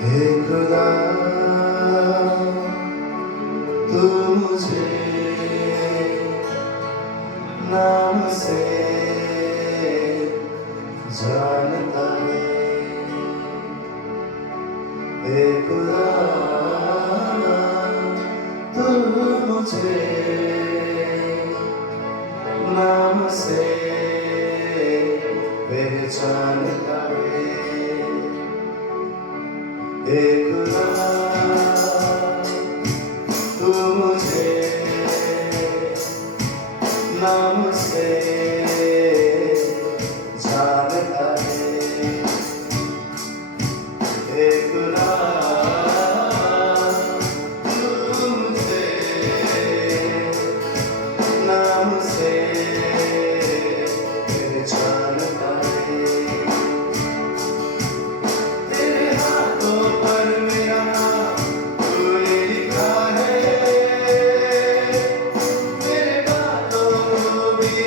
हे खुदा तू मुझे नाम से जानता है। हे खुदा तू मुझे नाम से पहचानता है। हे खुदा तू मुझे नाम से जानता है। हे खुदा तू मुझे नाम से पहचानता है। तेरे हाथों पर मेरा नाम तूने लिखा है, मेरे बातों को भी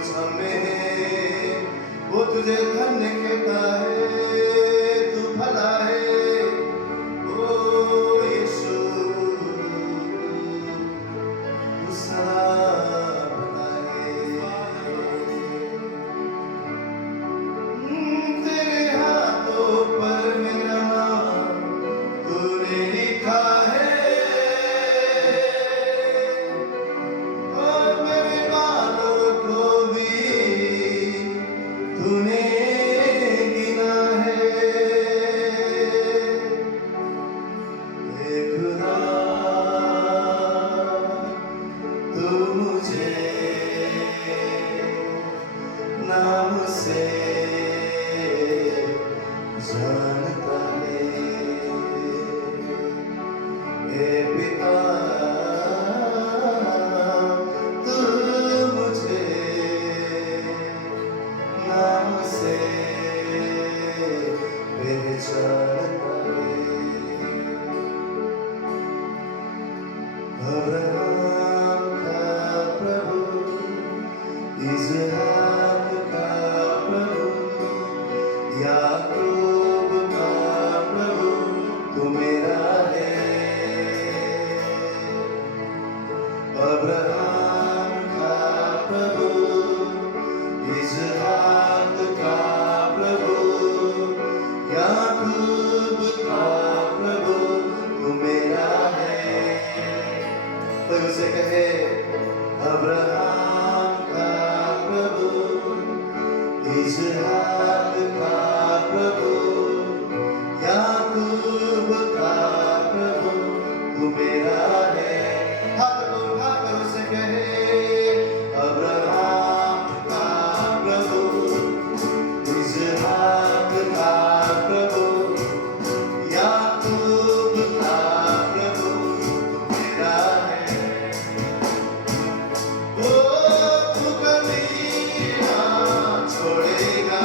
मुझ में है वो तुझे धन्य कहता है, तू भला है ओ यीशु, तू सदा भला है। तेरे हाथों पर मेरा नाम तूने लिखा है, और मेरे बालों को भी तूने गिना है। हे खुदा, तू मुझे नाम से जानता है। हे पिता, तू मुझे नाम से पहचानता है। अब्राहम का प्रभु, इसहाक का प्रभु, याकूब का प्रभु, तू मेरा है। अब्राहम का प्रभु, इसहाक का प्रभु, याकूब का प्रभु, तू मेरा है। तो उसे कहे अब्राहम का प्रभु, इसहाक का प्रभु, याकूब का प्रभु, तू मेरा है। हाथ को उठाकर उसे कहे अब्राहम का प्रभु, इसहाक का प्रभु, याकूब का प्रभु, तू मेरा है। ओ तू कभी ना छोड़ेगा,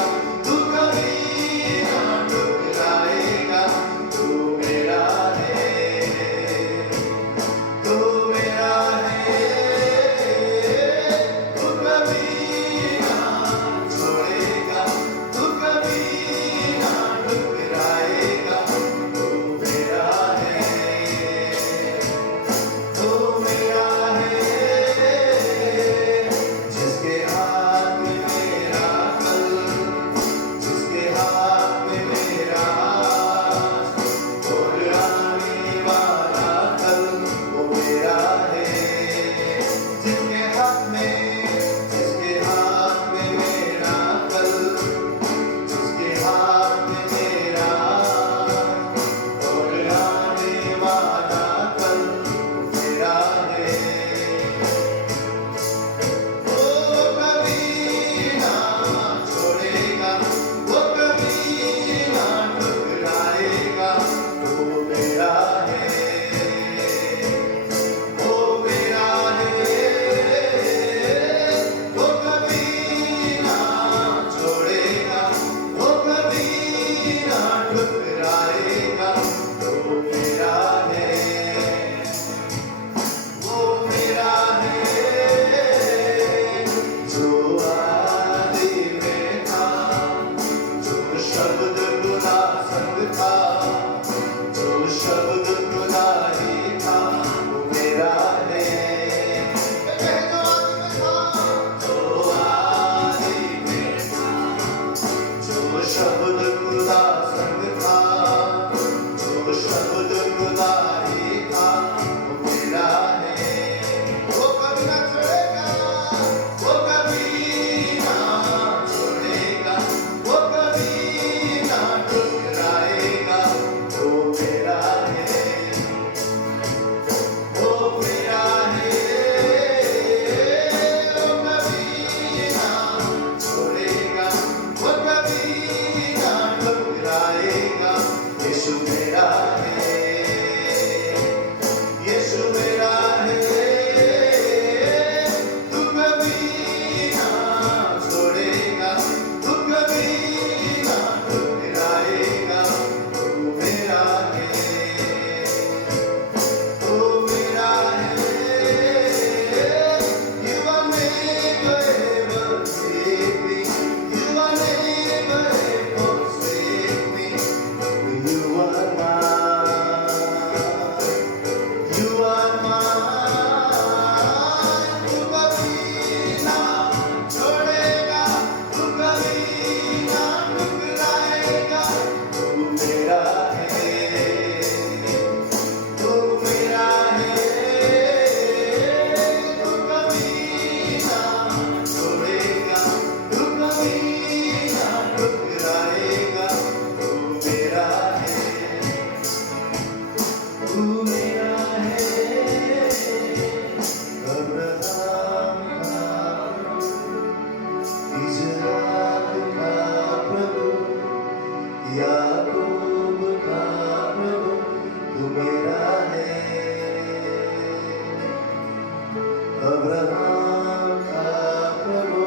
अब्राहम का प्रभु,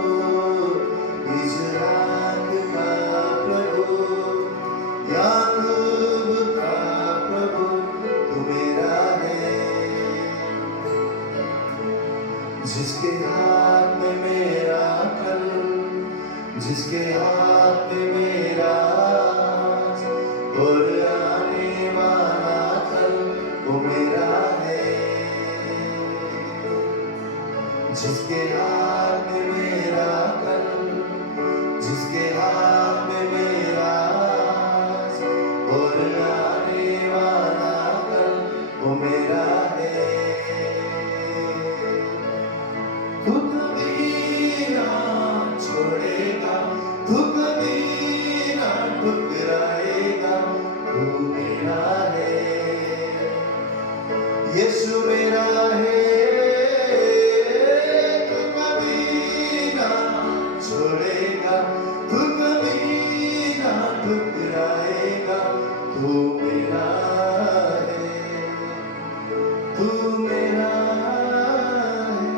इज़राइल का प्रभु, याकूब का प्रभु तू मेरा है। जिसके हाथ में मेरा कल, जिसके हाथ में मेरा आज, और आने वाला कल वो मेरा है। जिसके हाथ में मेरा कल, जिसके हाथ में मेरा आज, और आने वाला कल वो मेरा है। तू कभी ना छोड़ेगा, तू कभी ना ठुकराएगा, तू मेरा है। यीशु मेरा है, तू कभी ना छोड़ेगा, तू कभी ना ठुकराएगा, तू मेरा है, तू मेरा है,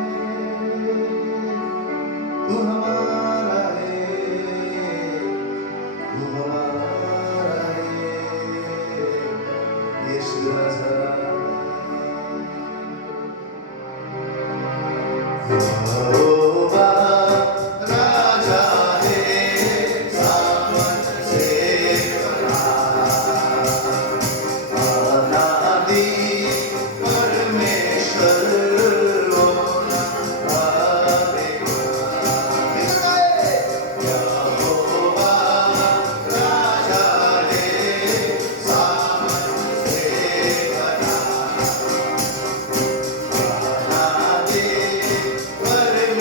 तू हमारा है, तू हमारा है, यीशु राजा। यहोवा राजा है, सामर्थ से भरा, अनादि परमेश्वर वो यहोवा राजा है, सामर्थ से भरा, अनादि परमेश्वर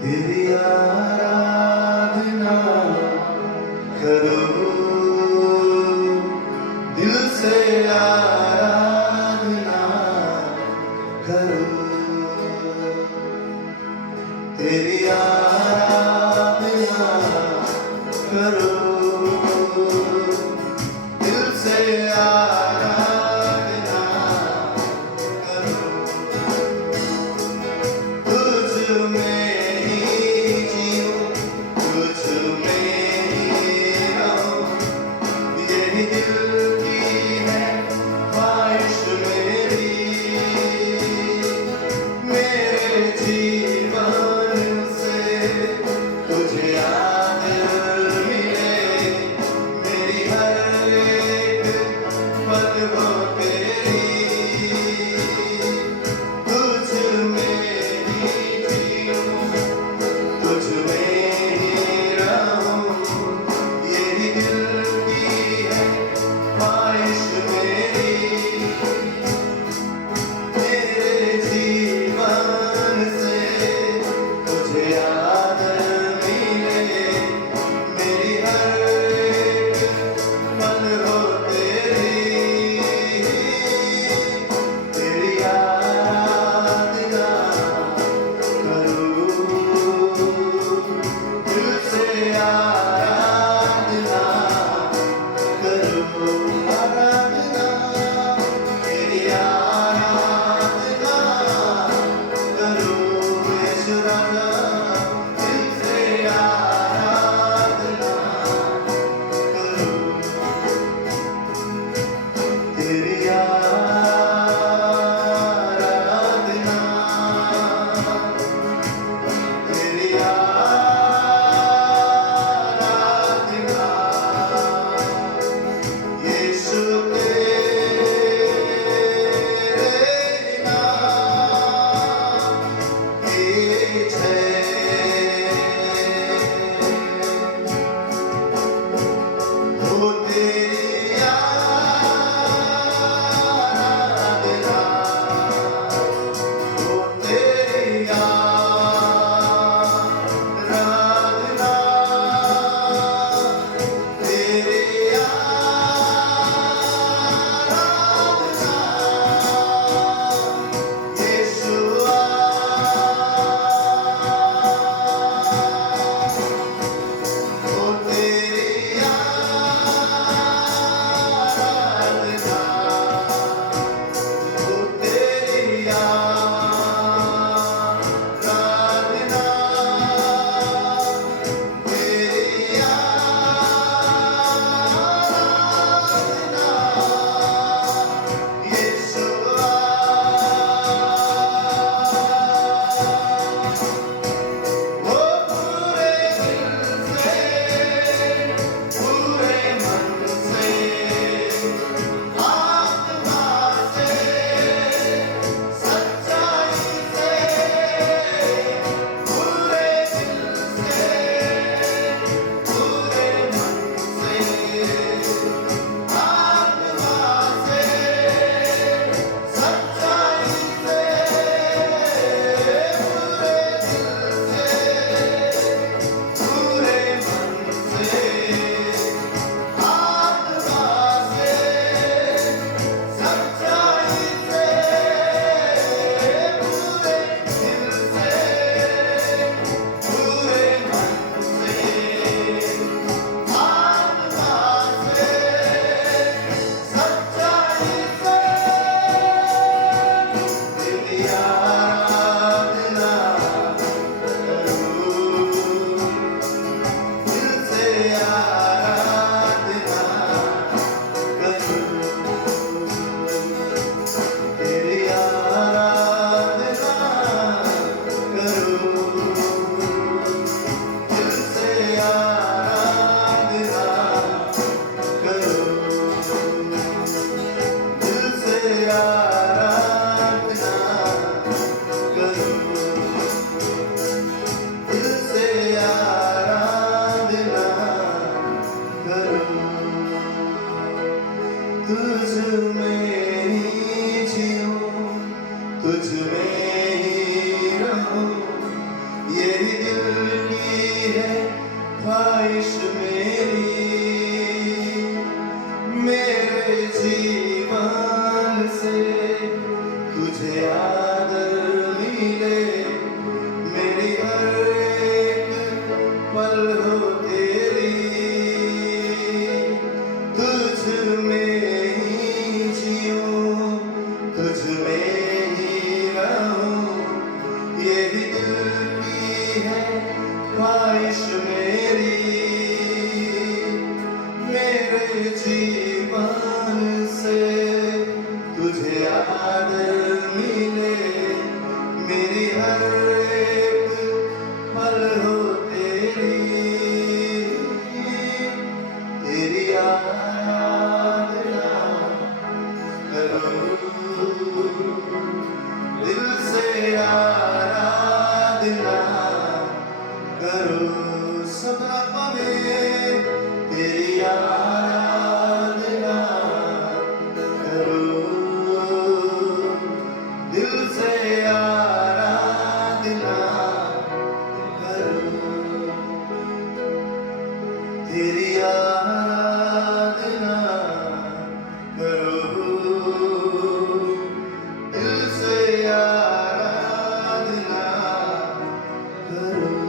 तेरी आराधना करो, दिल से आराधना करो, तेरी आराधना करो, दिल से आराधना करो, तुझ में ही जीऊं, तुझ में ही रहूं, यही दिल की है ख्वाहिश मेरी, मेरे जीवन से तुझे याद मिले, मेरी हर एक पल हो तेरी, तुझ में ही जीऊं, तुझ में ही रहूं, यही दिल की है ख्वाहिश मेरी, मेरे जीवन से तुझे याद मिले, मेरी हर एक पल हो तेरी, तेरी आराधना करूं, दिल से आराधना करूं, आराधना, तेरी आराधना करूं, यीशु राजा, दिल से आराधना करूं, तेरी आराधना, तेरी आराधना, यीशु तेरे नाम की जय, हो तेरी आराधना, हो तेरी आराधना, तेरी आराधना, यीशुआ, हो तेरी आराधना, हो तेरी आराधना, तेरी आराधना, यीशुआ, वो पूरे दिल से, पूरे मन से, आत्मा से, सच्चाई से, पूरे दिल से, पूरे मन से, आत्मा से, सच्चाई से, पूरे दिल से, पूरे मन से, आत्मा से, सच्चाई से, पूरे दिल से, पूरे मन से, आत्मा से, सच्चाई से, तेरी आराधना करूं, दिल से आराधना करूं, तेरी आराधना करूं, दिल से आराधना करूं, दिल से आराधना करूं, दिल से आराधना करूं, तुझ में ही जीऊं, तुझ में ही रहूं, यही दिल की है ख्वाहिश मेरी, मेरे जीवन से तुझे आदर मिले, मेरी हर एक पल हो तेरी, तुझ में ही जीऊं, तुझ में ही रहूं, यही दिल की है ख्वाहिश मेरी, मेरे जीवन से तुझे आदर मिले, मेरी हर एक पल हो तेरी, तेरी आराधना करूं, दिल से आराधना करूं, सदा पावे तेरी आराधना करूं, दिल से आराधना करूं, तेरी आराधना करूं, दिल से आराधना करूं।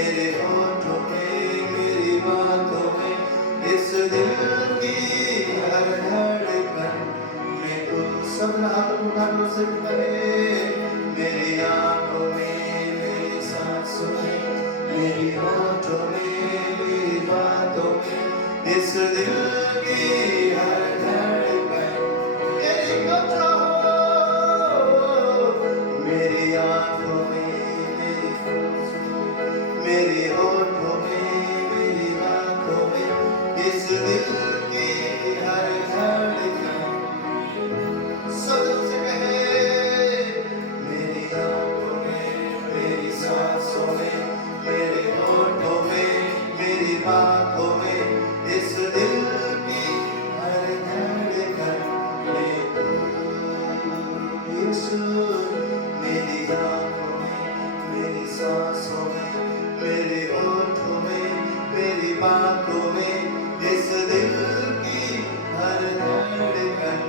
मेरे होठों में, मेरी बातों में, इस दिल की हर धड़कन में तू। सब हाथ उठा कर उसे करे। मेरी आंखों में, मेरी सांसों में, मेरी होठों में, मेरी बातों में, इस दिल की हर धड़कन मेरी कथा हो। मेरी आंखों में, मेरी सांसों में, मेरी होठों में, मेरी बातों में, इस दिल की हर धड़कन। सदों से कहे। मेरी आंखों में, मेरी सांसों में, मेरे होठों में, मेरी बातों में, इस दिल की हर धड़कन में तू। यीशु मेरी आंखों में, मेरी सांसों में, मेरे होठों में, मेरी बातों में, इस दिल की हर धड़कन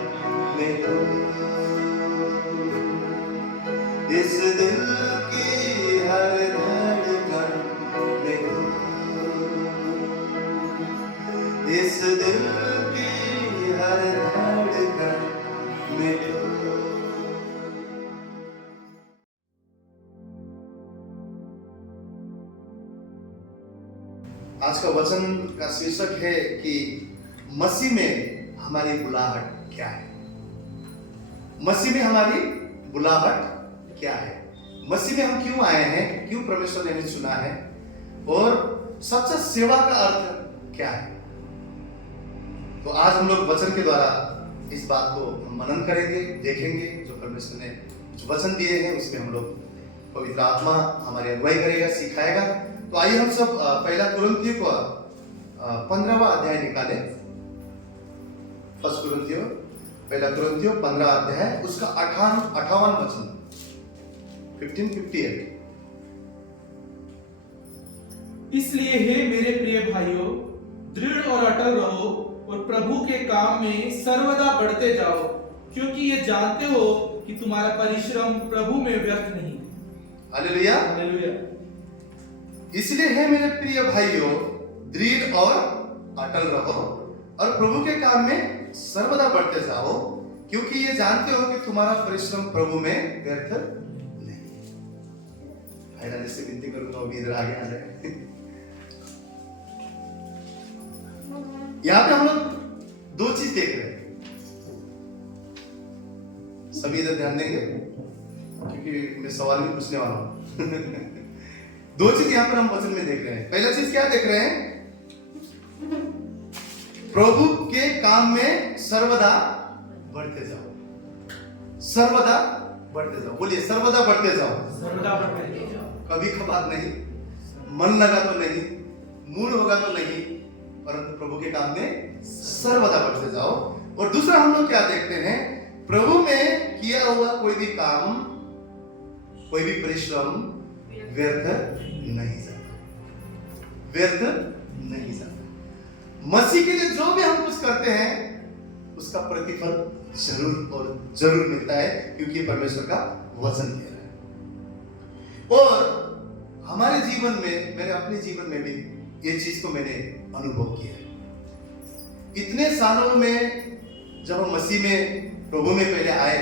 में तू। इस दिल की हर धड़कन में तू। इस दिल की हर धड़कन में तू। आज का वचन का शीर्षक है कि मसीह में हमारी बुलाहट क्या है। मसीह में हमारी बुलाहट क्या है, मसीह में हम क्यों आए हैं, क्यों परमेश्वर ने हमें चुना है, और सच्चा सेवा का अर्थ क्या है। तो आज हम लोग वचन के द्वारा इस बात को हम मनन करेंगे, देखेंगे। जो परमेश्वर ने जो वचन दिए हैं उसमें हम लोग पवित्र आत्मा हमारी अगुवाई करेगा, सिखाएगा। तो आइए हम सब पहला कुरिन्थियों को 15वां अध्याय निकालें। फर्स्ट कुरिन्थियों, पहला कुरिन्थियों 15 अध्याय, उसका 58वां वचन 15:58। इसलिए हे मेरे प्रिय भाइयों, दृढ़ और अटल रहो और प्रभु के काम में सर्वदा बढ़ते जाओ, क्योंकि ये जानते हो कि तुम्हारा परिश्रम प्रभु में व्यर्थ नहीं। Hallelujah, hallelujah. इसलिए हे मेरे प्रिय भाइयों, दृढ़ और अटल रहो और प्रभु के काम में सर्वदा बढ़ते जाओ, क्योंकि ये जानते हो कि तुम्हारा परिश्रम प्रभु में व्यर्थ नहीं। भाई से विनती करूंगा अभी इधर आगे आ जाए। यहाँ पे हम लोग दो चीज देख रहे हैं, सभी इधर ध्यान देंगे क्योंकि मैं सवाल भी पूछने वाला हूं। दो चीज यहाँ पर हम वचन में देख रहे हैं। पहला चीज क्या देख रहे हैं, प्रभु के काम में सर्वदा बढ़ते जाओ। सर्वदा बढ़ते जाओ, बोलिए सर्वदा बढ़ते जाओ। सर्वदा बढ़ते जाओ, कभी कभार नहीं, मन लगा तो नहीं, मूड होगा तो नहीं, परंतु प्रभु के काम में सर्वदा बढ़ते जाओ। और दूसरा हम लोग क्या देखते हैं, प्रभु में किया हुआ कोई भी काम, कोई भी परिश्रम व्यर्थ नहीं जाता, व्यर्थ नहीं जाता। मसीह के लिए जो भी हम कुछ करते हैं उसका प्रतिफल जरूर और जरूर मिलता है, क्योंकि परमेश्वर का वचन कह रहा है। और हमारे जीवन में, मेरे अपने जीवन में भी ये चीज को मैंने अनुभव किया है। इतने सालों में जब हम मसीह में, प्रभु में पहले आए,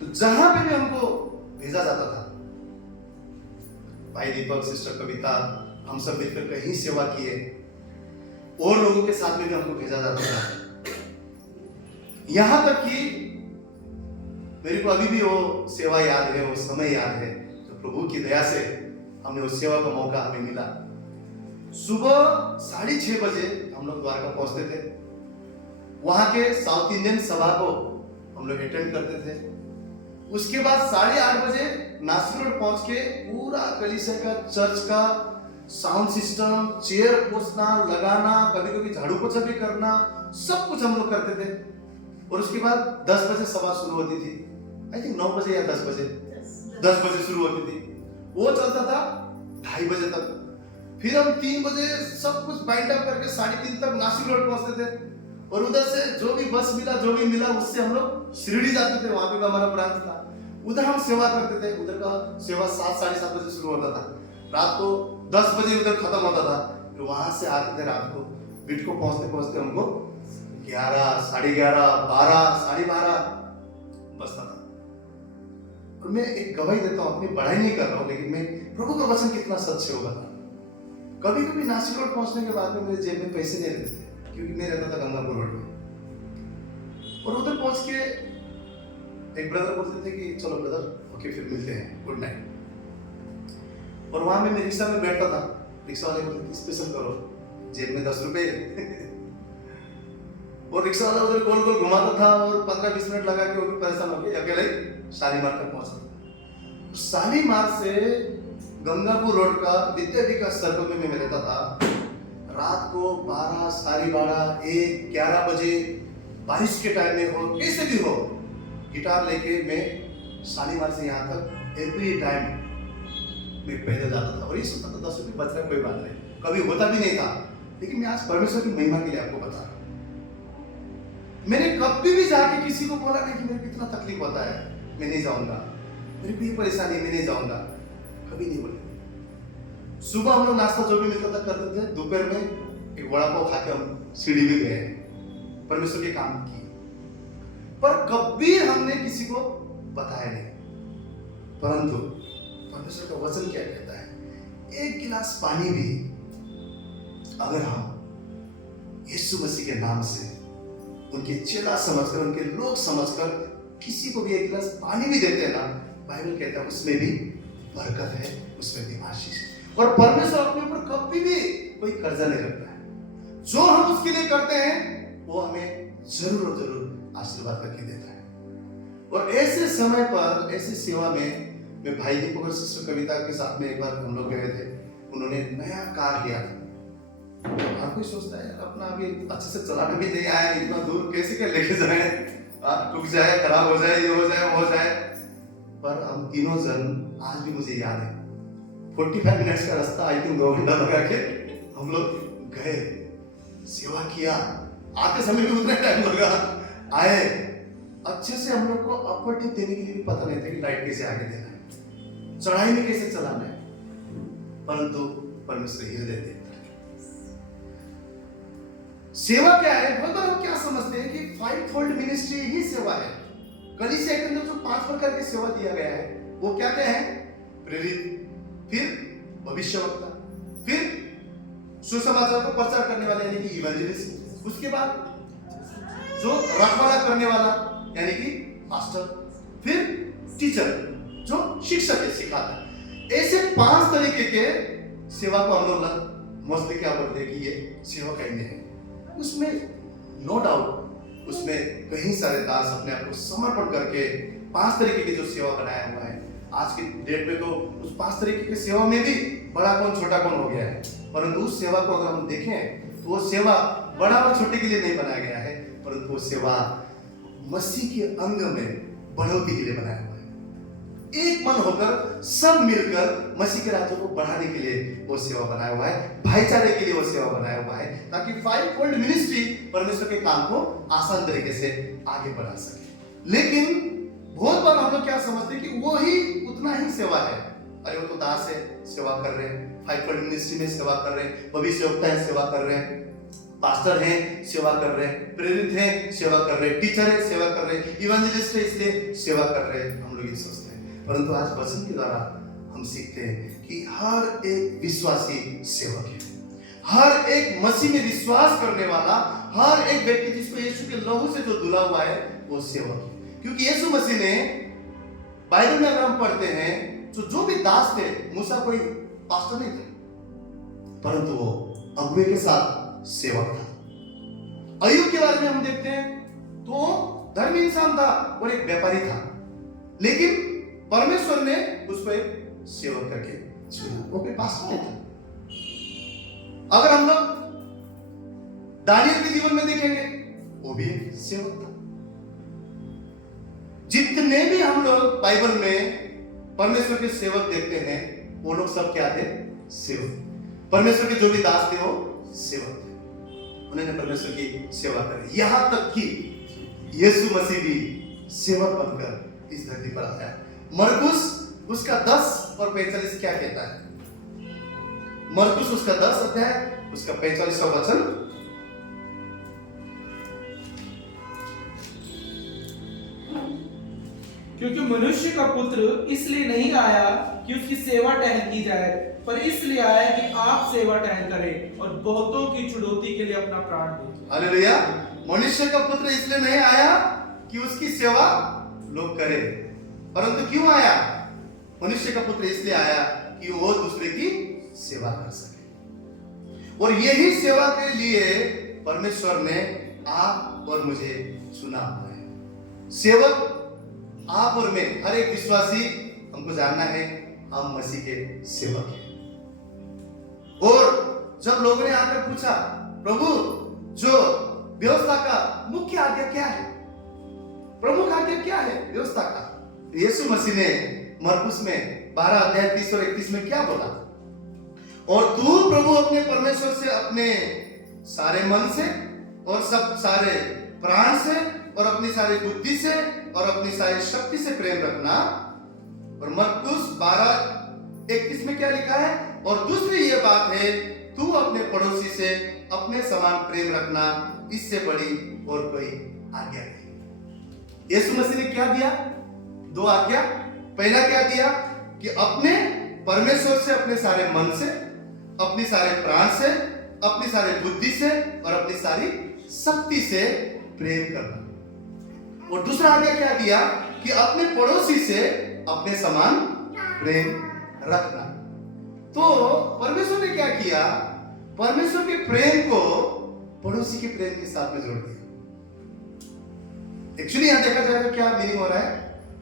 तो जहां पे भी हमको भेजा जाता था, भाई दीपक, सिस्टर कविता, हम सब मिलकर कहीं सेवा किए, और लोगों के साथ में भी हमको भेजा जाता था। यहां तक कि मेरे को अभी भी वो सेवा याद है, वो समय याद है, तो प्रभु की दया से हमने उस सेवा का मौका हमें मिला। सुबह 6:30 बजे हम लोग द्वारका पहुंचते थे। वहां के साउथ इंडियन सभा को हम लोग अटेंड करते थे। उसके बाद 8:30 बजे नासिर रोड पहुंच के पूरा कलीसिया का, चर्च का साउंड सिस्टम, चेयर पोछना, लगाना, कभी कभी झाड़ू पोछा भी करना, सब कुछ हम लोग करते थे। और उसके बाद 10 बजे सभा शुरू होती थी। आई थिंक 9 बजे या 10 बजे, 10 बजे शुरू होती थी। वो चलता था 2:30 बजे तक। फिर हम 3 बजे सब कुछ बाइंड अप करके 3:30 तक नासिर रोड पहुंचते थे। और उधर से जो भी बस मिला, जो भी मिला, उससे हम लोग शिरडी जाते थे। वहां पे हमारा ब्रांच था, उधर हम सेवा करते थे। उधर का सेवा 7, 7:30 बजे शुरू होता था। रात को 10 बजे उधर खत्म होता था, फिर वहां से आते थे रात को, बीट को पहुंचते पहुंचते हमको 11, 11:30, 12, 12:30 बजता था। और मैं एक गवाही देता हूँ, अपनी बढ़ाई नहीं कर रहा हूँ, लेकिन मैं प्रभु का वचन कितना सच्चे होगा था। कभी कभी नासिक रोड पहुंचने के बाद में मेरे जेब में पैसे नहीं रहते थे, क्योंकि मैं रहता था गंगापुर रोड में। और उधर पहुंच के एक ब्रदर बोलते थे कि चलो ब्रदर, ओके फिर मिलते हैं, गुड नाइट। और वहां में मैं रिक्शा में बैठता था, रिक्शा वाले बोलते थे स्पेशल करो, जेब में 10 रुपए। और रिक्शा वाला उधर गोल गोल घुमाता था, और 15-20 मिनट लगा के वो भी परेशान हो गए, अकेले शालीमार तक पहुंचा। शालीमार से गंगापुर रोड का विद्या विकास सर्कल में मैं रहता था। रात को 12, 12:30, 1, 11 बजे, बारिश के टाइम में हो, कैसे भी हो, गिटार लेके मैं शालीमार से यहाँ तक एवरी टाइम मैं पैदल जाता था। और ये सोचता था 10 रुपये बच रहा, कोई बात नहीं, कभी होता भी नहीं था, लेकिन मैं आज परमेश्वर की महिमा के लिए आपको बता रहा हूँ। मैंने कभी भी जाके किसी को बोला नहीं कि मेरे को इतना तकलीफ होता है, मैं नहीं जाऊंगा, मेरे को ये परेशानी, मैं नहीं जाऊंगा, कभी नहीं बोले। सुबह हम लोग नाश्ता जो भी मिलता था करते थे, दोपहर में एक वड़ा पाव खा के हम सीढ़ी भी गए, परमेश्वर के काम किए, पर कभी हमने किसी को बताया नहीं। परंतु परमेश्वर का वचन क्या कहता है, एक गिलास पानी भी अगर हम यीशु मसीह के नाम से उनके चेला समझकर, उनके लोग समझकर किसी को भी एक गिलास पानी भी देते हैं ना, बाइबल कहता है उसमें भी बरकत है, उसमें भी आशीष है। और परमेश्वर अपने ऊपर कभी भी कोई कर्जा नहीं रखता है। जो हम उसके लिए करते हैं वो हमें जरूर और जरूर आशीर्वाद करके देता है। और ऐसे समय पर, ऐसी सेवा में मैं भाई दीपक और सिस्टर कविता के साथ में एक बार हम लोग गए थे। उन्होंने नया कार लिया था। हर कोई सोचता है अपना अभी अच्छे से चलाना भी नहीं आया, इतना दूर कैसे क्या लेके जाए, टूट जाए, खराब हो जाए, ये हो जाए, वो हो जाए। पर हम तीनों जन, आज भी मुझे याद है, 45 मिनट्स का रास्ता, आई थिंक 2 घंटा लगा के हम लोग गए, सेवा किया। आते समय भी उतना टाइम लगा, आए अच्छे से। हम लोग को अपर टिप देने के लिए भी पता नहीं था कि लाइट कैसे आगे देना है, चढ़ाई में कैसे चलाना है, परंतु परमेश्वर हृदय देखता है। सेवा क्या है? बहुत बार हम क्या समझते हैं कि 5-fold मिनिस्ट्री ही सेवा है। कलीसिया के अंदर जो 5 प्रकार की सेवा दिया गया है वो क्या क्या है? प्रेरित, फिर भविष्यवक्ता, फिर सुसमाचार को प्रचार करने वाले यानी कि इवेंजलिस्ट, उसके बाद जो रखवाला करने वाला यानी कि पास्टर, फिर टीचर जो शिक्षक है, सिखाता है। ऐसे 5 तरीके के सेवा को हम लोग मोस्टली क्या बोलते हैं कि ये सेवा करनी है। उसमें नो डाउट उसमें कई सारे दास अपने आप को समर्पण करके 5 तरीके की जो सेवा बनाया हुआ है। आज की डेट में तो उस 5 तरीके की सेवा में भी बड़ा कौन छोटा कौन हो गया है, परंतु उस सेवा को अगर हम देखें तो वो सेवा बड़ा और छोटे के लिए नहीं बनाया गया है, परंतु वो सेवा मसीह के अंग में बढ़ोतरी के लिए बनाया हुआ है। एक मन होकर सब मिलकर मसीह के राज्य को बढ़ाने के लिए वो सेवा बनाया हुआ है, भाईचारे के लिए वो सेवा बनाया हुआ है, ताकि 5-fold मिनिस्ट्री परमेश्वर के काम को आसान तरीके से आगे बढ़ा सके। लेकिन बहुत बार हम लोग क्या समझते हैं कि वो ही उतना ही सेवा है। अरे वो तो दास है, सेवा कर रहे हैं, 5-fold मिनिस्ट्री में सेवा कर रहे हैं, भविष्यवक्ता है, सेवा कर रहे हैं, पास्टर हैं, सेवा कर रहे हैं, प्रेरित हैं, सेवा कर रहे हैं, टीचर है, सेवा कर रहे हैं, इवेंजलिस्ट है, इसलिए सेवा कर रहे हैं। हम लोग ये सोचते हैं, परंतु आज वचन के द्वारा हम सीखते हैं कि हर एक विश्वासी सेवक है। हर एक मसीह में विश्वास करने वाला, हर एक व्यक्ति जिसको यीशु के लहू से जो धुला हुआ है वो सेवक है। क्योंकि यीशु मसीह ने, बाइबल में अगर हम पढ़ते हैं तो जो भी दास थे, मूसा कोई पास्टर नहीं थे, परंतु वो अगुवे के साथ सेवक था। अय्यूब के बारे में हम देखते हैं तो धर्मी इंसान था और एक व्यापारी था, लेकिन परमेश्वर ने उसको एक सेवक करके चुना, वो कोई पास्टर नहीं था। अगर हम लोग दानियल के जीवन में देखेंगे, वो भी एक सेवक था। जितने भी हम लोग बाइबल में परमेश्वर के सेवक देखते हैं, वो लोग सब क्या थे? सेवक। परमेश्वर के जो भी दास थे वो सेवक थे, उन्होंने परमेश्वर की सेवा करी। यहां तक कि यीशु मसीह भी सेवक बनकर इस धरती पर आया। मरकुस उसका 10 और 45 क्या कहता है? मरकुस उसका 10 अध्याय उसका 45वां वचन। क्योंकि मनुष्य का पुत्र इसलिए नहीं आया कि उसकी सेवा टहल की जाए, पर इसलिए आया कि आप सेवा टहल करें और बहुतों की छुड़ौती के लिए अपना प्राण दें। हालेलुया। मनुष्य का पुत्र इसलिए नहीं आया कि उसकी सेवा लोग करें, परंतु क्यों आया? मनुष्य का पुत्र इसलिए आया कि वो दूसरे की सेवा कर सके। और यही सेवा के लिए परमेश्वर ने आप और मुझे चुना हुआ है। सेवक आप और मैं, हर एक विश्वासी, हमको जानना है हम मसीह के सेवक हैं। और जब लोगों ने आकर पूछा, प्रभु जो व्यवस्था का मुख्य आज्ञा क्या है, प्रमुख आज्ञा क्या है व्यवस्था का, यीशु मसीह ने मरकुस में 12 अध्याय 30 और 31 में क्या बोला? और तू प्रभु अपने परमेश्वर से अपने सारे मन से और सब सारे प्राण से और अपनी सारी बुद्धि से और अपनी सारी शक्ति से प्रेम रखना। और मरकुस 12:31 में क्या लिखा है? और दूसरी ये बात है, तू अपने पड़ोसी से अपने समान प्रेम रखना, इससे बड़ी और कोई आज्ञा नहीं। यीशु मसीह ने क्या दिया? 2 आज्ञा। पहला क्या दिया कि अपने परमेश्वर से अपने सारे मन से, अपनी सारे प्राण से, अपनी सारी बुद्धि से और अपनी सारी शक्ति से प्रेम करना। और दूसरा आज्ञा क्या दिया कि अपने पड़ोसी से अपने समान प्रेम रखना। तो परमेश्वर ने क्या किया? परमेश्वर के प्रेम को पड़ोसी के प्रेम के साथ में जोड़ दिया। एक्चुअली यहां देखा जाए तो क्या मीनिंग हो रहा है?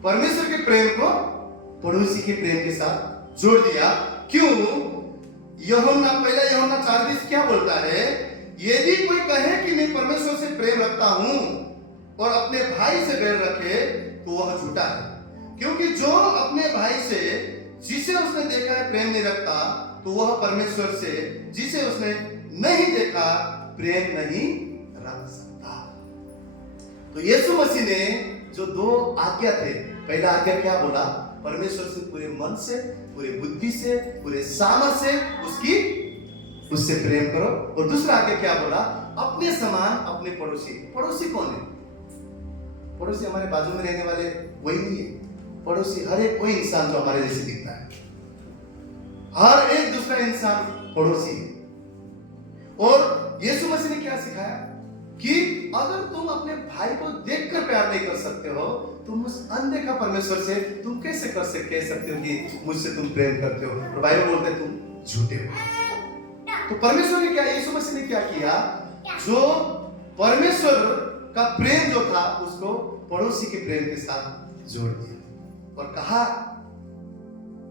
परमेश्वर के प्रेम को पड़ोसी के प्रेम के साथ जोड़ दिया। क्यों? यूहन्ना 1 यूहन्ना 4:20 क्या बोलता है? यदि कोई कहे कि मैं परमेश्वर से प्रेम रखता हूं और अपने भाई से बैर रखे तो वह झूठा है, क्योंकि जो अपने भाई से जिसे उसने देखा है प्रेम नहीं रखता, तो वह परमेश्वर से जिसे उसने नहीं देखा प्रेम नहीं रख सकता। तो यीशु मसीह ने जो 2 आज्ञा थे, पहला आज्ञा क्या बोला? परमेश्वर से पूरे मन से, पूरे बुद्धि से, पूरे सामर्थ्य से उससे प्रेम करो। और दूसरा आज्ञा क्या बोला? अपने समान अपने पड़ोसी। पड़ोसी कौन है? पड़ोसी हमारे बाजू में रहने वाले वही नहीं है। पड़ोसी हर एक कोई इंसान जो हमारे जैसे दिखता है, हर एक दूसरा इंसान पड़ोसी है। और यीशु मसीह ने क्या सिखाया कि अगर तुम अपने भाई को देखकर प्यार नहीं कर सकते हो, तुम उस अनदेखा परमेश्वर से तुम कैसे कह सकते हो कि मुझसे तुम प्रेम करते हो? और बाइबल बोलते हैं तुम झूठे हो। तो परमेश्वर ने क्या, यीशु मसीह ने क्या किया? जो परमेश्वर का प्रेम जो था उसको पड़ोसी के प्रेम के साथ जोड़ दिया और कहा,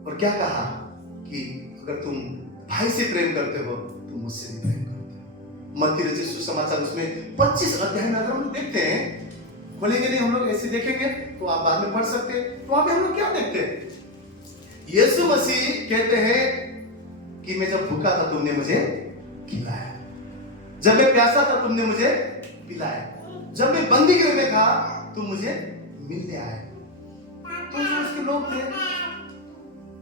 और क्या कहा कि अगर तुम भाई से प्रेम करते हो तो मुझसे भी प्रेम करते हो। मत्ती रचित सुसमाचार उसमें 25 अध्याय में अगर हम देखते हैं, बोलेंगे नहीं हम लोग ऐसे देखेंगे तो आप बाद में पढ़ सकते हैं, तो वहां पे हम लोग क्या देखते हैं? यीशु मसीह कहते हैं कि मैं जब भूखा था तुमने मुझे खिलाया, जब मैं प्यासा था तुमने मुझे पिलाया, जब मैं बंदी गृह में था तुम मुझे मिलने आए। तो जो उसके लोग थे,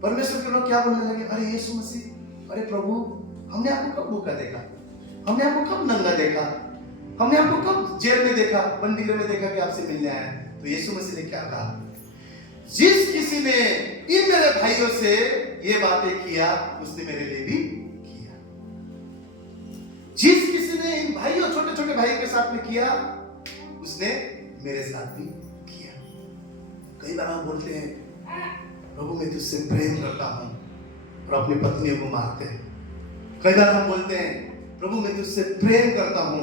परमेश्वर के लोग क्या बोलने लगे? अरे यीशु मसीह, अरे प्रभु, हमने आपको कब भूखा देखा? हमने आपको कब नंगा देखा? हमने आपको कब जेल में देखा, बंदी गृह में देखा कि आपसे मिलने आया? तो यीशु मसीह ने क्या कहा? जिस किसी ने इन मेरे भाइयों से ये बातें किया उसने मेरे लिए भी किया। जिस किसी ने इन भाइयों, छोटे छोटे भाइयों के साथ में किया उसने मेरे साथ भी किया। कई बार हम बोलते हैं प्रभु मैं तुझसे प्रेम करता हूं और अपनी पत्नियों को मारते हैं। कई बार हम बोलते हैं प्रभु मैं तुझसे प्रेम करता हूं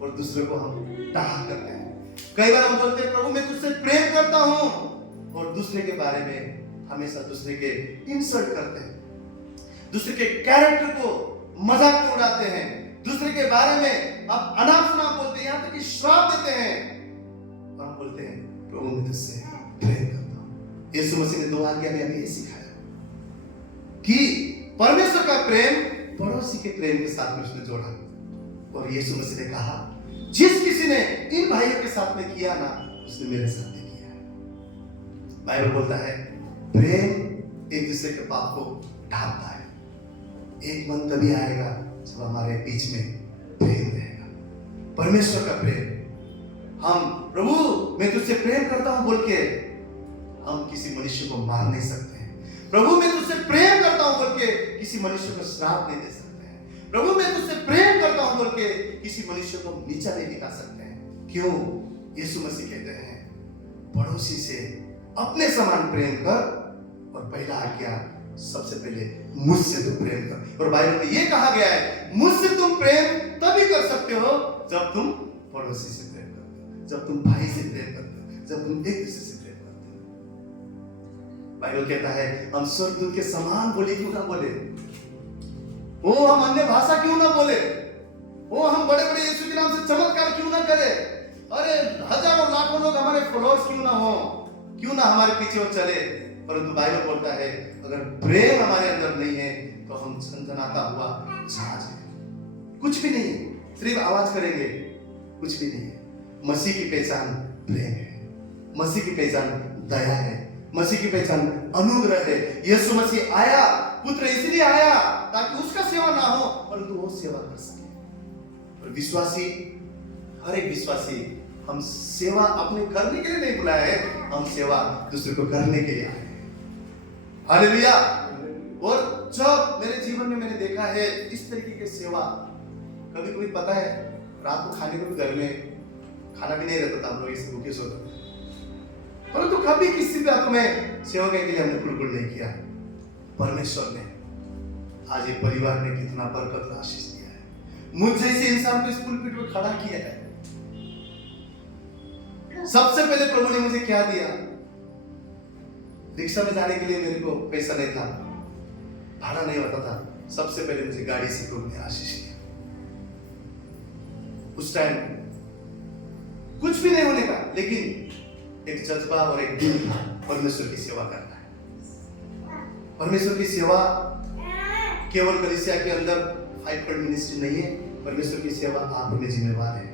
और दूसरे को हम डांट करते हैं। कई बार हम बोलते हैं प्रभु मैं तुझसे प्रेम करता हूं और दूसरे के बारे में हमेशा दूसरे के इंसल्ट करते हैं, दूसरे के कैरेक्टर को मजाक में उड़ाते हैं, दूसरे के बारे में आप अनाप शनाप बोलते हैं, यहां तक कि श्राप देते हैं और हम बोलते हैं प्रभु मैं तुझसे प्रेम करता हूं। यीशु मसीह ने 2 आज्ञा में हमें ये सिखाया कि परमेश्वर का प्रेम पड़ोसी के प्रेम के साथ में उसने जोड़ा। और यीशु मसीह ने कहा जिस किसी ने इन भाइयों के साथ में किया ना उसने मेरे साथ में किया है। बाइबल बोलता है प्रेम एक दूसरे के पाप को ढांपता है, एक मन तभी आएगा जब हमारे बीच में प्रेम रहेगा, परमेश्वर का प्रेम। हम प्रभु मैं तुझसे प्रेम करता हूं बोल के हम किसी मनुष्य को मार नहीं सकते हैं। प्रभु मैं तुझसे प्रेम करता हूं बोल के किसी मनुष्य को श्राप नहीं दे सकते हैं। प्रभु मैं तुझसे प्रेम करता हूं बोल के किसी मनुष्य को नीचा नहीं दिखा सकते हैं। क्यों? यीशु मसीह कहते हैं पड़ोसी से अपने समान प्रेम कर, और पहला आज्ञा सबसे पहले मुझसे तुम प्रेम कर। और बाइबल में ये कहा गया है मुझसे तुम प्रेम तभी कर सकते हो जब तुम पड़ोसी से प्रेम करते हो, जब तुम भाई से प्रेम करते हो, जब तुम एक दूसरे से प्रेम करते हो। बाइबल कहता है हम स्वर्गदूत के समान बोले क्यों ना बोले, वो हम अन्य भाषा क्यों ना बोले, वो हम बड़े बड़े यीशु के नाम से चमत्कार क्यों ना करे, अरे हजारों लाखों लोग हमारे फॉलोअर्स क्यों ना हो, क्यों ना हमारे पीछे वो चले, परंतु बाइबल बोलता है अगर प्रेम हमारे अंदर नहीं है तो हम झनझनाता हुआ जहाज है, कुछ भी नहीं है, सिर्फ आवाज करेंगे, कुछ भी नहीं है। मसीह की पहचान प्रेम है, मसीह की पहचान दया है, मसीह की पहचान अनुग्रह है। यीशु मसीह आया, पुत्र इसलिए आया ताकि उसका सेवा ना हो परंतु वो सेवा कर सके। और विश्वासी, हर एक विश्वासी, हम सेवा अपने करने के लिए नहीं बुलाया है, हम सेवा दूसरे को करने के लिए आए हैं। हालेलुया। और जब मेरे जीवन में मैंने देखा है इस तरीके की सेवा, कभी कभी पता है रात को खाने को भी घर में खाना भी नहीं रहता था, हम लोग इसे भूखे सोते थे, परंतु कभी किसी बात में सेवा के लिए हमने बिल्कुल नहीं किया। परमेश्वर ने आज एक परिवार ने कितना बरकत और आशीष दिया है, मुझ जैसे इंसान को इस पुलपिट पर खड़ा किया है। सबसे पहले प्रभु ने मुझे क्या दिया? रिक्शा में जाने के लिए मेरे को पैसा नहीं था, भाड़ा नहीं होता था, सबसे पहले मुझे गाड़ी से प्रभु ने आशीष दिया। उस टाइम कुछ भी नहीं होने का, लेकिन एक जज्बा और एक दिल था परमेश्वर की सेवा करना है। परमेश्वर की सेवा केवल कलीसिया के अंदर 5 पॉइंट मिनिस्ट्री नहीं है, परमेश्वर की सेवा आप में जिम्मेवार है।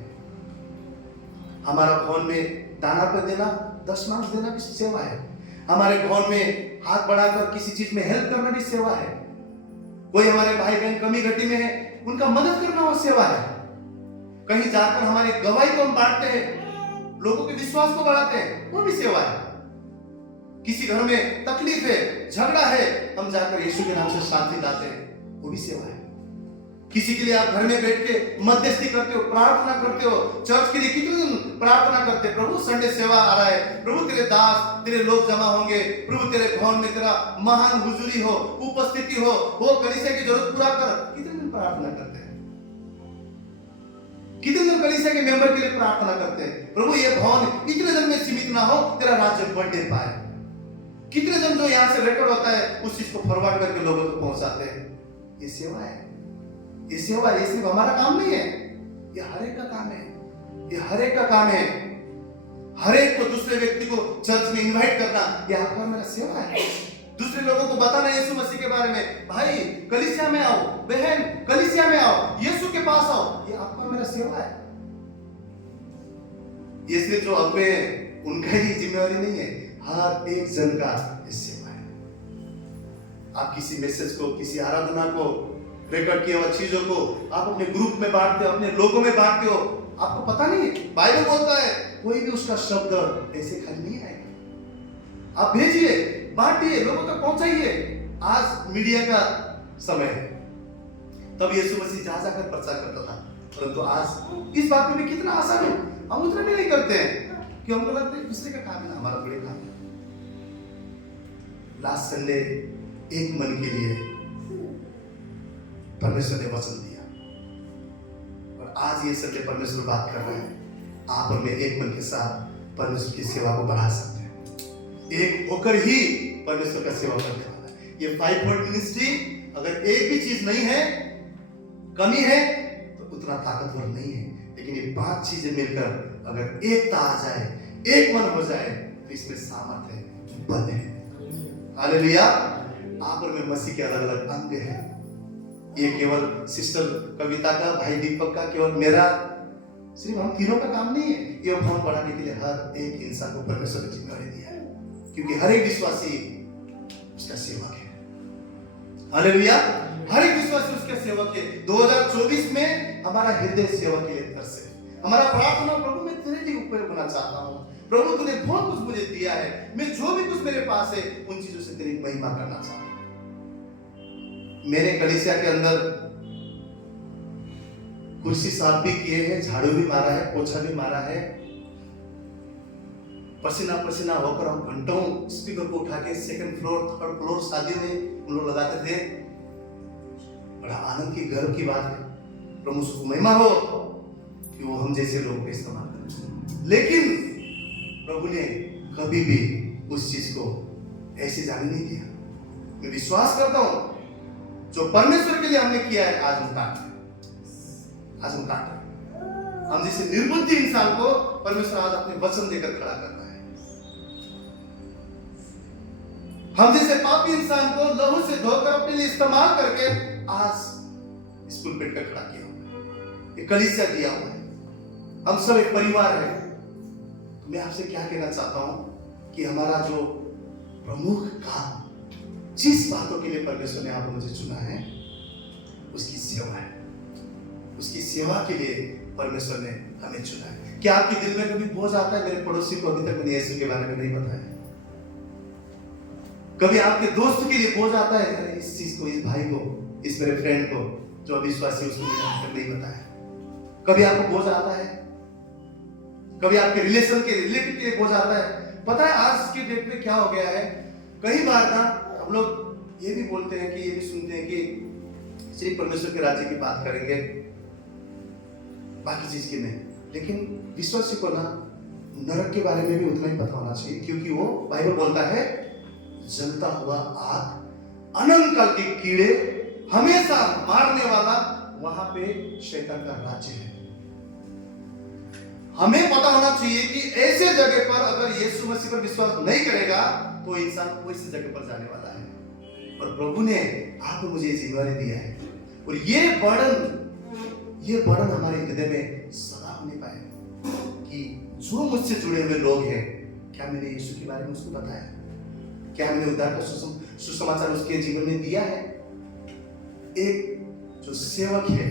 हमारा भवन में दाना पर देना, 10 मांस देना भी सेवा है। हमारे भवन में हाथ बढ़ाकर किसी चीज में हेल्प करना भी सेवा है। कोई हमारे भाई बहन कमी घटी में है, उनका मदद करना वो सेवा है। कहीं जाकर हमारी गवाही को हम बांटते हैं, लोगों के विश्वास को बढ़ाते हैं, वो भी सेवा है। किसी घर में तकलीफ है, झगड़ा है, हम जाकर यीशु के नाम से शांति लाते हैं, वो भी सेवा है। किसी के लिए आप घर में बैठ के मध्यस्थी करते हो, प्रार्थना करते हो। चर्च के लिए कितने दिन प्रार्थना करते हैं, प्रभु संडे सेवा आ रहा है, प्रभु तेरे दास, तेरे लोग जमा होंगे, प्रभु तेरे भवन में तेरा महान हुजूरी हो, उपस्थिति हो, वो कलीसिया की जरूरत पूरा कर। कितने दिन प्रार्थना करते हैं, कितने दिन कलीसिया के मेंबर के लिए प्रार्थना करते हैं, प्रभु ये भवन इतने दिन में सीमित ना हो, तेरा राज्य बढ़ने पाए। कितने जन जो यहाँ से रिकॉर्ड होता है उस चीज को फॉरवर्ड करके लोगों को पहुंचाते हैं। ये सेवा है, ये सेवा, ये सिर्फ हमारा काम नहीं है, ये हर एक का काम है, ये हर एक का काम है। हर एक को दूसरे व्यक्ति को चर्च में इनवाइट करना, ये आपका मेरा सेवा है। दूसरे लोगों को बताना यीशु मसीह के बारे में, भाई कलीसिया में आओ, बहन कलीसिया में आओ, यीशु के पास आओ, ये आपका मेरा सेवा है। ये सिर्फ जो अगुवे उनका ही जिम्मेवारी नहीं है, हर एक जन का ये सेवा है। आप किसी मैसेज को, किसी आराधना को, रिकॉर्ड किए हुए चीजों को आप अपने ग्रुप में बांटते हो, अपने लोगों में बांटते हो, आपको पता नहीं है। बाइबल बोलता है कोई भी उसका शब्द ऐसे खाली नहीं आएगा। आप भेजिए, बांटिए, लोगों तक पहुंचाइए। आज मीडिया का समय है, तब यीशु मसीह जहां जाकर प्रचार करता था, परंतु आज इस बात में भी कितना आसान है, हम उतना भी नहीं करते हैं कि हमको लगता है दूसरे का काम है, हमारा बड़े काम है। लास्ट संडे एक मन के लिए परमेश्वर ने वचन दिया, और आज ये संडे परमेश्वर बात कर रहे हैं, आप और मैं एक मन के साथ परमेश्वर की सेवा को बढ़ा सकते हैं। एक होकर ही परमेश्वर का सेवा करने वाला है। ये 5 पॉइंट मिनिस्ट्री अगर एक भी चीज नहीं है, कमी है, तो उतना ताकतवर नहीं है, लेकिन ये 5 चीजें मिलकर अगर एकता आ जाए, एक मन हो जाए, तो इसमें सामर्थ्य है, बल है। हालेलुया। आप और मैं मसीह के अलग अलग अंग हैं। ये केवल सिस्टर कविता का, भाई दीपक का, केवल मेरा, सिर्फ हम तीनों का काम नहीं है। ये भवन बढ़ाने के लिए हर एक इंसान को परमेश्वर ने जिम्मेदारी दिया है, क्योंकि हर एक विश्वासी उसका सेवक है। हालेलुया। हर एक विश्वासी उसके सेवक है। 2024 में हमारा हृदय सेवा के लिए तरसे। हमारा प्रार्थना, प्रभु मैं तेरे लिए उपयोग होना चाहता हूँ। प्रभु तूने बहुत कुछ मुझे दिया है, मैं जो भी कुछ मेरे पास है उन चीजों से तेरी महिमा करना चाहता हूँ। मैंने कलीसिया के अंदर कुर्सी साफ भी किए हैं, झाड़ू भी मारा है, पोछा भी मारा है। पसीना पसीना होकर हम घंटों स्पीकर को उठा के सेकंड फ्लोर, थर्ड फ्लोर शादियों में उन लोग लगाते थे। बड़ा आनंद की, गर्व की बात है। प्रभु को महिमा हो कि वो हम जैसे लोगों को इस्तेमाल करें। लेकिन प्रभु ने कभी भी उस चीज को ऐसे जाने नहीं दिया। मैं विश्वास करता हूं जो परमेश्वर के लिए हमने किया है, आज हम काट हम जैसे निर्बुद्धि इंसान को परमेश्वर आज अपने वचन देकर खड़ा करता है। हम जैसे पापी इंसान को लहू से धोकर अपने लिए इस्तेमाल करके आज इस पुलपिट पर खड़ा किया हुआ है, कलीसिया दिया हुआ है। हम सब एक परिवार है। तो मैं आपसे क्या कहना चाहता हूं कि हमारा जो प्रमुख काम, जिस बातों के लिए परमेश्वर ने आप मुझे चुना है, उसकी सेवा है। उसकी सेवा के लिए परमेश्वर ने हमें चुना है। क्या आपके दिल में कभी बोझ आता है, मेरे पड़ोसी को अभी तक मैंने यीशु के बारे में नहीं बताया? कभी आपके दोस्त के लिए बोझ आता है, अरे इस चीज को, इस भाई को, इस मेरे फ्रेंड को जो अविश्वासी, उसको नहीं बताया? कभी आपको बोझ आता है? कभी आपके रिलेशन के रिलेटिव के लिए बोझ आता है? पता है आज की डेट में क्या हो गया है, कई बार ना हम लोग ये भी बोलते हैं कि, ये भी सुनते हैं कि सिर्फ परमेश्वर के राज्य की बात करेंगे, बाकी चीज की नहीं। लेकिन विश्वासी को ना नरक के बारे में भी उतना ही पता होना चाहिए, क्योंकि वो बाइबल बोलता है जलता हुआ आग, अनंत काल के कीड़े, हमेशा मारने वाला, वहां पे शैतान का राज्य है। हमें पता होना चाहिए कि ऐसे जगह पर अगर यीशु मसीह पर विश्वास नहीं करेगा तो इंसान उस जगह पर जाने वाला है। और प्रभु ने आपको मुझे जिम्मेदारी दिया है, और ये बर्डन हमारे हृदय में सदा होने पाए कि जो मुझसे जुड़े हुए लोग हैं, क्या मैंने यीशु के बारे में उसको बताया? क्या मैंने उद्धार का सुसमाचार उसके जीवन में दिया है? एक जो सेवक है,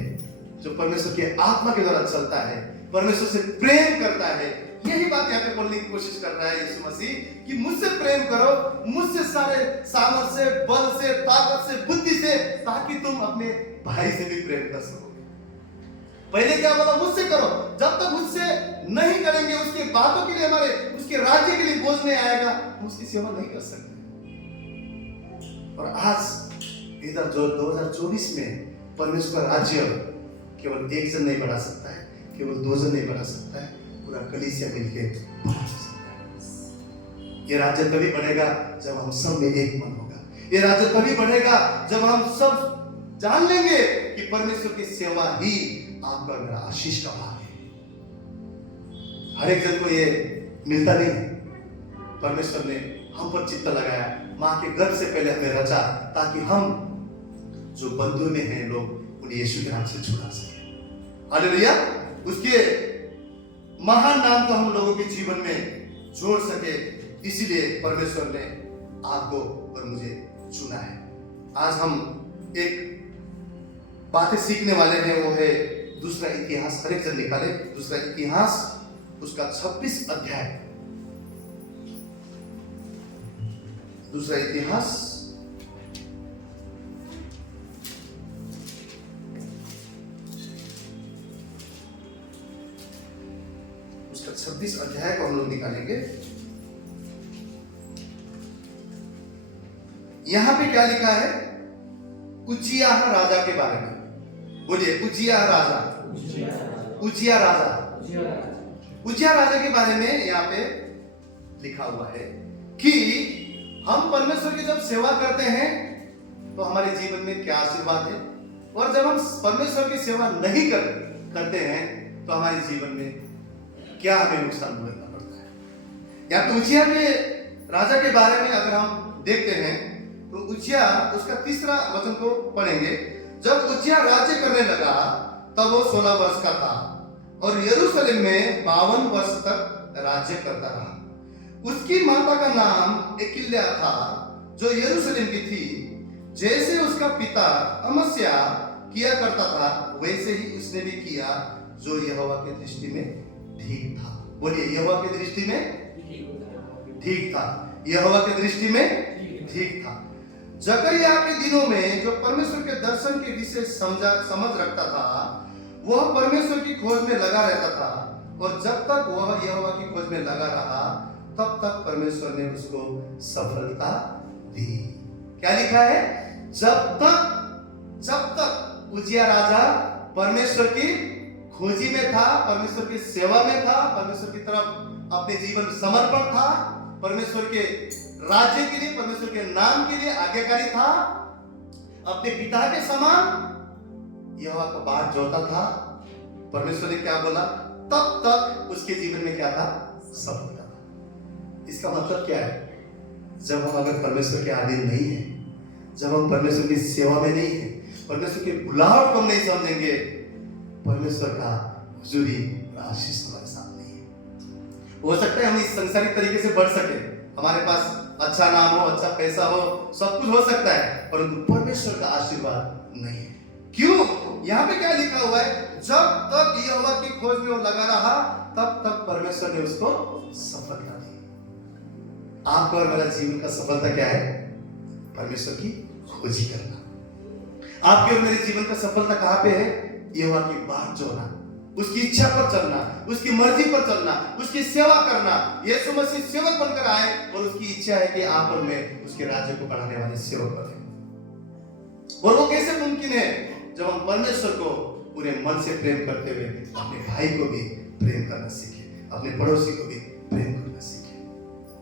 जो परमेश्वर के आत्मा के द्वारा चलता है, परमेश्वर से प्रेम करता है, यही बात यहाँ पे बोलने की कोशिश कर रहा है यीशु मसीह कि मुझसे प्रेम करो, मुझसे सारे सामर्थ से, बल से, ताकत से, बुद्धि से, ताकि तुम अपने भाई से भी प्रेम कर सको। पहले क्या बोला? मुझसे करो। जब तक मुझसे नहीं करेंगे, उसके बातों के लिए, हमारे उसके राज्य के लिए बोझ नहीं आएगा, हम उसकी सेवा नहीं कर सकते। और आज इधर जो 2024 में परमेश्वर का राज्य केवल एक जन नहीं बढ़ा सकता है, केवल दो जन नहीं बढ़ा सकता है, पूरा कलीसिया मिलकर बढ़ा सकता है। ये राज्य तभी बढ़ेगा जब हम सब में एक मन होगा। ये राज्य तभी बढ़ेगा जब हम सब जान लेंगे कि परमेश्वर की सेवा ही आपका मेरा आशीष का भाग है। हर एक जन को ये मिलता नहीं है। परमेश्वर ने हम पर चित्त लगाया, माँ के गर्भ से पहले हमें रचा, ताकि हम जो बंधु में हैं लोग, उन्हें यीशु के नाम से छुड़ा सके। हालेलुया। उसके महान नाम को हम लोगों के जीवन में जोड़ सके, इसीलिए परमेश्वर ने आपको और मुझे चुना है। आज हम एक बातें सीखने वाले हैं, वो है दूसरा इतिहास। हर एक जन निकाले दूसरा इतिहास, उसका 26 अध्याय। दूसरा इतिहास उसका 26 अध्याय को हम लोग निकालेंगे। यहां पे क्या लिखा है? उज्जियाह राजा के बारे में। बोलिए उज्जियाह राजा। उज्जियाह राजा। उज्जियाह राजा के बारे में यहाँ पे लिखा हुआ है कि हम परमेश्वर की जब सेवा करते हैं तो हमारे जीवन में क्या आशीर्वाद है, और जब हम परमेश्वर की सेवा नहीं करते हैं तो हमारे जीवन में क्या हमें नुकसान भुगतना पड़ता है। या तो उज्जियाह के राजा के बारे में अगर हम देखते हैं तो उज्जियाह, उसका 3रा वचन को पढ़ेंगे। जब उज्जियाह राज्य करने लगा तब वो 16 वर्ष का था और यरूशलेम में 52 वर्ष तक राज्य करता रहा। उसकी माता का नाम एकिल्या था, जो यरूशलेम की थी। जैसे उसका पिता अमस्या किया करता था वैसे ही उसने भी किया, जो यहोवा की दृष्टि में ठीक था। बोलिए, यहोवा की दृष्टि में ठीक था। यहोवा की दृष्टि में ठीक था। जकरिया के दिनों में जो परमेश्वर के दर्शन के विषय समझ रखता था, वह परमेश्वर की खोज में लगा रहता था, और जब तक वह यहोवा की खोज में लगा रहा तब तक परमेश्वर ने उसको सफलता दी। क्या लिखा है? जब तक उजिया राजा परमेश्वर की खोजी में था, परमेश्वर की सेवा में था, परमेश्वर की तरफ अपने जीवन समर्पण था, परमेश्वर के राज्य के लिए, परमेश्वर के नाम के लिए आज्ञाकारी था, अपने पिता के समान यहोवा का बाट जोता था। परमेश्वर ने क्या बोला, तब तक उसके जीवन में क्या था? सफलता था। इसका मतलब क्या है? जब हम अगर परमेश्वर के अधीन नहीं है, जब हम परमेश्वर की सेवा में नहीं है, परमेश्वर के बुलाहट को हम नहीं समझेंगे, परमेश्वर का हुजूरी और आशीष हमारे साथ नहीं है। हो सकता है हम इस संसारिक तरीके से बढ़ सके, हमारे पास अच्छा नाम हो, अच्छा पैसा हो, सब कुछ हो सकता है, परंतु परमेश्वर का आशीर्वाद नहीं है। क्यों? यहाँ पे क्या लिखा हुआ है? जब तक यहोवा की खोज में वो लगा रहा तब तक परमेश्वर ने उसको सफलता दी। आपका और मेरा जीवन का सफलता क्या है? परमेश्वर की खोजी करना। आपके और मेरे जीवन का सफलता कहाँ पे है? यहोवा की बात जोना, उसकी इच्छा पर चलना, उसकी मर्जी पर चलना, उसकी सेवा करना। यीशु मसीह सेवक बनकर आए और उसकी इच्छा है कि आप और मैं उसके राज्य को बढ़ाने वाले सेवक बने। और वो कैसे मुमकिन है? जब हम परमेश्वर को पूरे मन से प्रेम करते हुए अपने भाई को भी प्रेम करना सीखे, अपने पड़ोसी को भी प्रेम करना सीखे।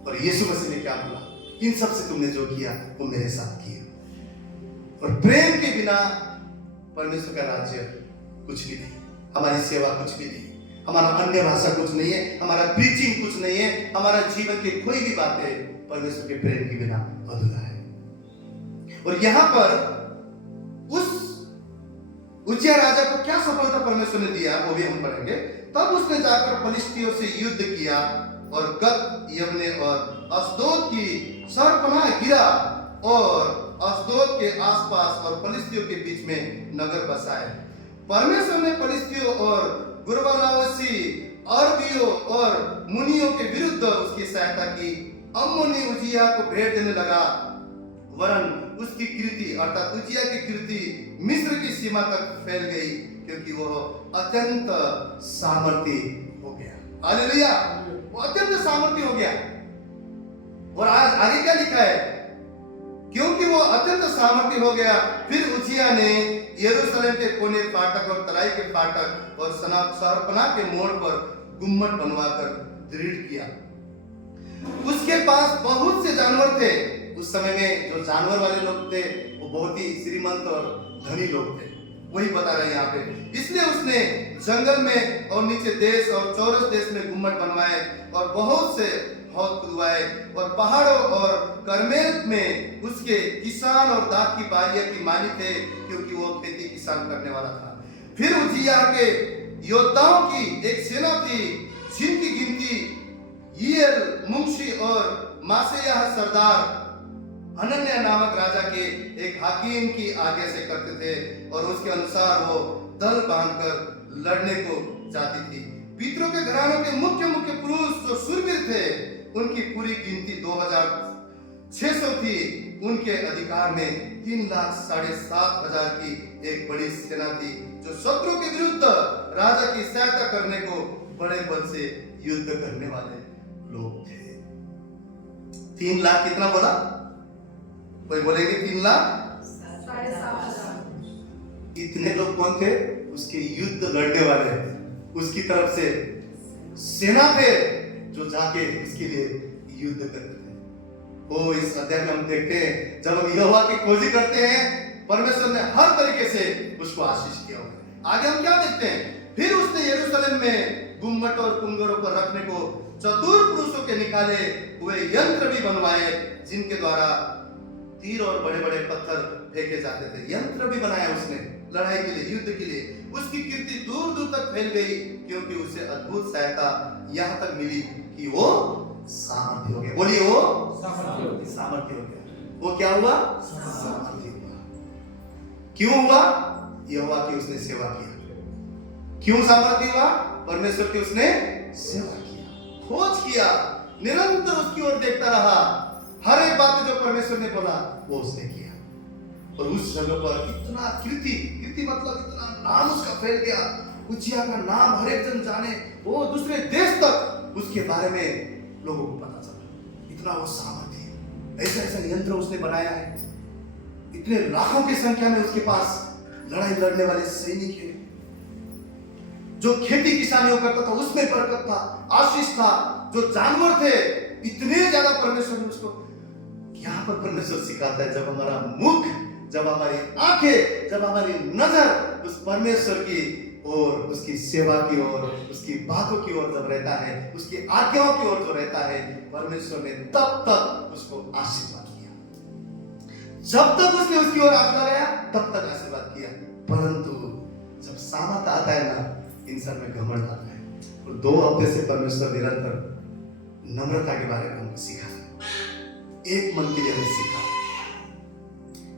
और यीशु मसीह ने क्या बोला? इन सब से तुमने जो किया वो मेरे साथ किया। और प्रेम के बिना परमेश्वर का राज्य कुछ भी नहीं, हमारी सेवा कुछ भी नहीं, हमारा अन्य भाषा कुछ नहीं है, हमारा प्रीचिंग कुछ नहीं है, हमारा जीवन की कोई भी बातें परमेश्वर के प्रेम के बिना अधूरा है। और यहां पर उस उजिया राजा को क्या सफलता परमेश्वर ने दिया वो भी हम पढ़ेंगे। तब उसने जाकर फलिस्तियों से युद्ध किया और गत, यमने और अश्दोद की सरपनाह गिरा और अश्दोद के आसपास और फलिस्तियों के बीच में नगर बसाए। परमेश्वर ने फलिस्तियों और गुरबालावसी, अरबियों और मुनियों के विरुद्ध उसकी सहायता की। अम्मोनी उजिया को भेंट देने लगा, वरन उसकी कीर्ति अर्थात उजिया की कीर्ति मिस्र की सीमा तक फैल गई, क्योंकि वह अत्यंत सामर्थी हो गया। हालेलुया! वो अत्यंत सामर्थी हो गया। और आज आगे क्या लिखा है? क्योंकि वो अत्यंत सामर्थी हो गया, फिर उजिया ने यरूशलेम के कोने फाटक और तराई के फाटक और शहरपनाह के मोड़ पर गुम्मट बनवाकर दृढ़ किया। उसके पास बहुत से जानवर थे। उस समय में जो जानवर वाले लोग थे वो बहुत ही श्रीमंत और धनी लोग थे, वही बता रहे हैं यहाँ पे। इसलिए उसने जंगल में और नीचे देश और चौरस देश में गुम्मट बनवाए और बहुत से हौद खुदवाए, और पहाड़ों और करमेल में उसके किसान और दाख की बारियां की मालिक थे, क्योंकि वो खेती किसान करने वाला था। फिर उजिया के योद्धाओं की एक सेना थी, जिनकी गिनती यीएल मुंशी और मासेयाह सरदार हनन्याह नामक राजा के एक हाकिम की आज्ञा से करते थे, और उसके अनुसार वो दल बांधकर लड़ने को जाती थी। पितरों के घरानों के मुख्य मुख्य पुरुष जो शूरवीर थे, उनकी पूरी गिनती 2600 थी। उनके अधिकार में 3,7,500 की एक बड़ी सेना थी, जो शत्रु के विरुद्ध राजा की सहायता करने को बड़े बल से युद्ध करने वाले लोग थे। 3 लाख कितना बोला? कोई बोलेंगे 3 लाख? 7,500। इतने लोग कौन थे? उसके युद्ध लड़ने वाले, उसकी तरफ से सेना थे जो जाके इसके लिए युद्ध करते थे। ओ, इस अध्याय में हम देखते हैं जब हम यहोवा की खोजी करते हैं, परमेश्वर ने हर तरीके से उसको आशीष किया होगा। आगे हम क्या देखते हैं? फिर उसने यरूशलेम में गुम्मट और कुंगरों पर रखने को चतुर पुरुषों के निकाले हुए यंत्र भी बनवाए, जिनके द्वारा तीर और बड़े बड़े पत्थर फेंके जाते थे। यंत्र भी बनाया उसने लड़ाई के लिए, युद्ध के लिए। उसकी कीर्ति दूर दूर तक फैल गई, क्योंकि उसे अद्भुत सहायता यहाँ तक मिली कि वो सामर्थी हो गया। बोलिए, वो सामर्थी हो गया। वो क्या हुआ? सामर्थी हुआ। क्यों हुआ? यहोवा की उसने सेवा किया। क्यों सामर्थ्य हुआ? परमेश्वर की उसने सेवा किया, खोज किया, निरंतर उसकी ओर देखता रहा। हर एक बात जो परमेश्वर ने बोला वो उसने किया। और उस जगह पर इतना कीर्ति मतलब इतना नाम उसका फैल गया। उज्जियाह का नाम हर एक जन जाने, वो दूसरे देश तक उसके बारे में लोगों को पता चला। इतना वो सामर्थ्य, ऐसा ऐसा यंत्र उसने बनाया है। इतने लाखों की संख्या में उसके पास लड़ाई लड़ने वाले सैनिक हैं। जो खेती किसानियों करता था उसमें बरकत था, आशीष था। जो जानवर थे इतने ज्यादा परमेश्वर ने उसको, यहाँ पर परमेश्वर सिखाता है जब हमारा मुख, जब हमारी आंखें, जब हमारी नजर उस परमेश्वर की और उसकी सेवा की ओर, उसकी बातों की ओर जब रहता है, उसकी आज्ञाओं की ओर जो रहता है, परमेश्वर ने तब तक उसको आशीर्वाद किया। जब तक उसने उसकी ओर हाथ लगाया तब तक आशीर्वाद किया। परंतु जब सामर्थ आता है ना, इंसान में घमंड आता है। और 2 हफ्ते से परमेश्वर निरंतर नम्रता के बारे में हमको सिखा, एक मन के लिए हमें सिखा।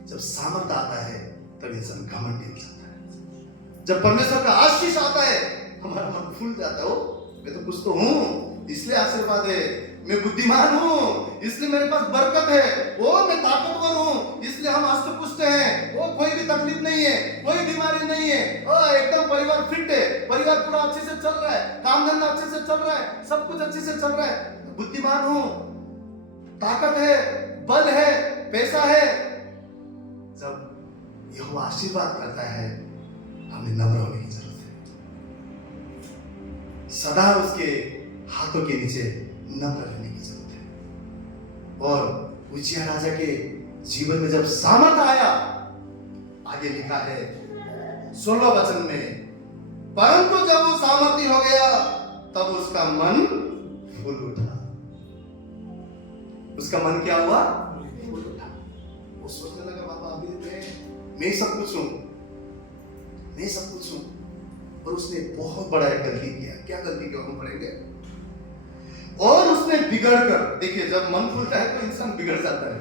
जब सामर्थ आता है तब इंसान घमंडी हो जाता है। जब परमेश्वर का आशीष आता है हमारा मन फूल जाता है। मैं तो कुछ तो हूं इसलिए आशीर्वाद है, मैं बुद्धिमान हूं इसलिए मेरे पास बरकत है, वो मैं ताकतवर हूं इसलिए हम हष्ट-पुष्ट हैं, वो कोई भी तकलीफ नहीं है, कोई बीमारी नहीं है, एकदम परिवार फिट है, परिवार पूरा अच्छे से चल रहा है, काम धंधा अच्छे से चल रहा है, सब कुछ अच्छे से चल रहा है, बुद्धिमान हूं, ताकत है, बल है, पैसा है। जब यहोवा आशीर्वाद करता है हमें नम्र होने की जरूरत है, सदा उसके हाथों के नीचे नम्र रहने की जरूरत है। और उज्जियाह राजा के जीवन में जब सामर्थ आया, आगे लिखा है 16वां वचन में, परंतु जब वो सामर्थी हो गया तब उसका मन फूल उठा। उसका मन क्या हुआ? फूल उठा। वो सोचने लगा बाबा अभी मैं सब कुछ हूं, मैं सब कुछ हूं। और उसने बहुत बड़ा एक गलती किया। क्या गलती किया हम पढ़ेंगे। और उसने बिगड़कर, देखिए जब मन फूलता है तो इंसान बिगड़ जाता है,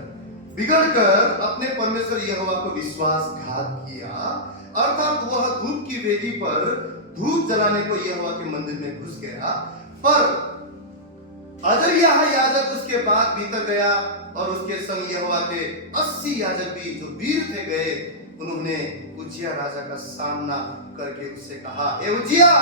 बिगड़कर अपने परमेश्वर यहोवा को विश्वासघात किया, अर्थात वह धूप की वेदी पर धूप जलाने को यहोवा के मंदिर में घुस गया। पर अजर्याह याजक उसके बाद भीतर गया और उसके संग यहोवा के 80 याजक भी जो वीर थे गए। उन्होंने उज्जियाह राजा का सामना करके उससे कहा, हे उज्जियाह,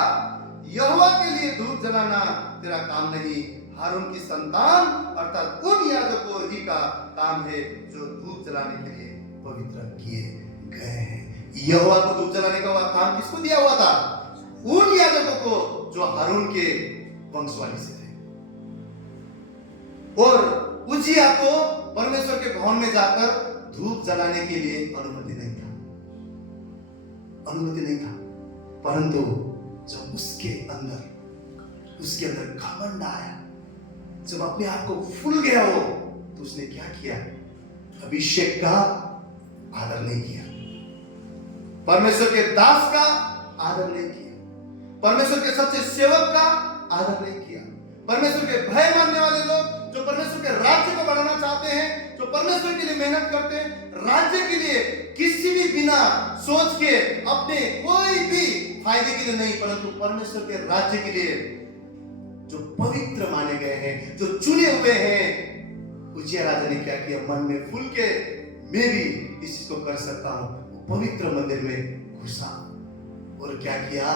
यहोवा के लिए धूप जलाना तेरा काम नहीं, हारून की संतान अर्थात उन याजकों ही का काम है जो धूप जलाने के लिए पवित्र किए गए हैं। यहोवा को धूप जलाने का काम किसको दिया हुआ था? उन याजकों को जो हारून के वंशवाली से थे। और उज्जियाह को परमेश्वर के भवन में जाकर धूप जलाने के लिए अनुमति नहीं था, परंतु जब उसके अंदर घमंड आया, जब अपने आप को फूल गया हो, तो उसने क्या किया? अभिषेक का आदर नहीं किया, परमेश्वर के दास का आदर नहीं किया, परमेश्वर के सच्चे सेवक का आदर नहीं किया, परमेश्वर के भय मानने वाले लोग जो परमेश्वर के राज्य को बढ़ाना चाहते हैं, जो परमेश्वर के लिए मेहनत करते हैं, राज्य के लिए किसी भी बिना सोच के अपने कोई भी फायदे के लिए नहीं, परंतु परमेश्वर के राज्य के लिए जो पवित्र माने गए हैं, जो चुने हुए हैं। उज्जियाह राजा ने क्या किया? मन में फूल के मैं भी इस चीज को कर सकता हूं, वो पवित्र मंदिर में घुसा और क्या किया?